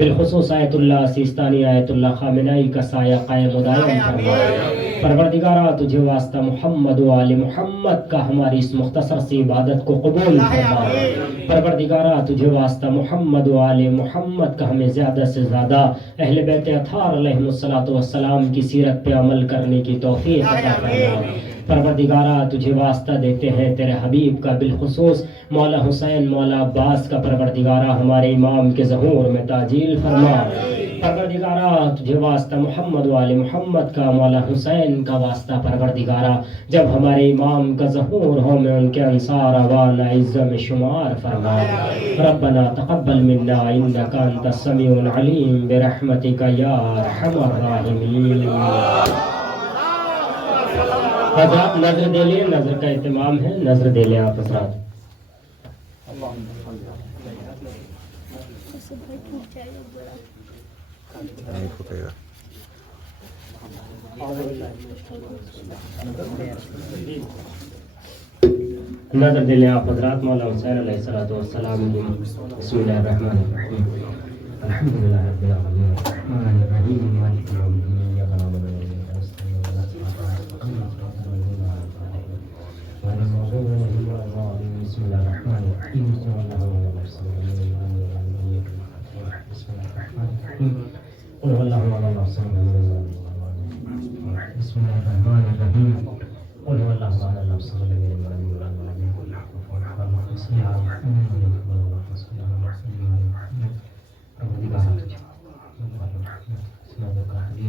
بالخصوص آیت اللہ سیستانی آیت اللہ خامنائی کا سایہ قائم و دائم فرما پروردگارہ تجھے واسطہ محمد و آل محمد کا ہماری اس مختصر سی عبادت کو قبول فرما پروردگارہ تجھے واسطہ محمد و آل محمد کا ہمیں زیادہ سے زیادہ اہل بیت اطہار علیہم السلام کی سیرت پہ عمل کرنے کی توفیق عطا فرما پروردگارہ تجھے واسطہ دیتے ہیں تیرے حبیب کا بالخصوص مولا حسین مولا عباس کا پروردگارہ ہمارے امام کے ظہور میں تعجیل فرما پروردگارہ تجھے واسطہ محمد و آل محمد کا مولا حسین کا واسطہ پروردگارہ جب ہمارے امام کا ظہور ہو میں ان کے انصار اوان عزہ میں شمار فرما ربنا تقبل منا انکا انت السمیع العلیم برحمتک یا ارحم الراحمین حضرات نظر دے لیں نظر کا اہتمام ہے نظر دے لیں آپ حضرات نظر دے لیں آپ حضرات مولا حسین علیہ السلام کی بسم اللہ الرحمن الرحیم الحمدللہ رب العالمین الرحمن الرحیم مالک یوم الدین ایاک نعبد و ایاک نستعین بسم اللہ الرحمن الرحیم قل هو الله احد الله الصمد بسم الله الرحمن الرحيم قل هو الله احد الله الصمد لم يلد ولم يولد ولم يكن له كفوا احد بسم الله الرحمن الرحيم اللهم صل على محمد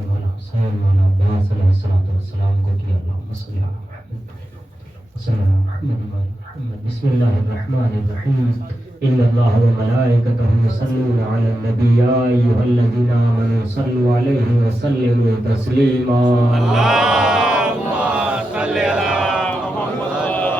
مولا حسین مولا عباس علیہ الصلوۃ والسلام کو کہ اللهم صل على محمد وسلم محمد بسم الله الرحمن الرحيم ان الله وملائكته يصلون على النبي يا ايها الذين امنوا صلوا عليه وسلموا تسليما اللهم صل على محمد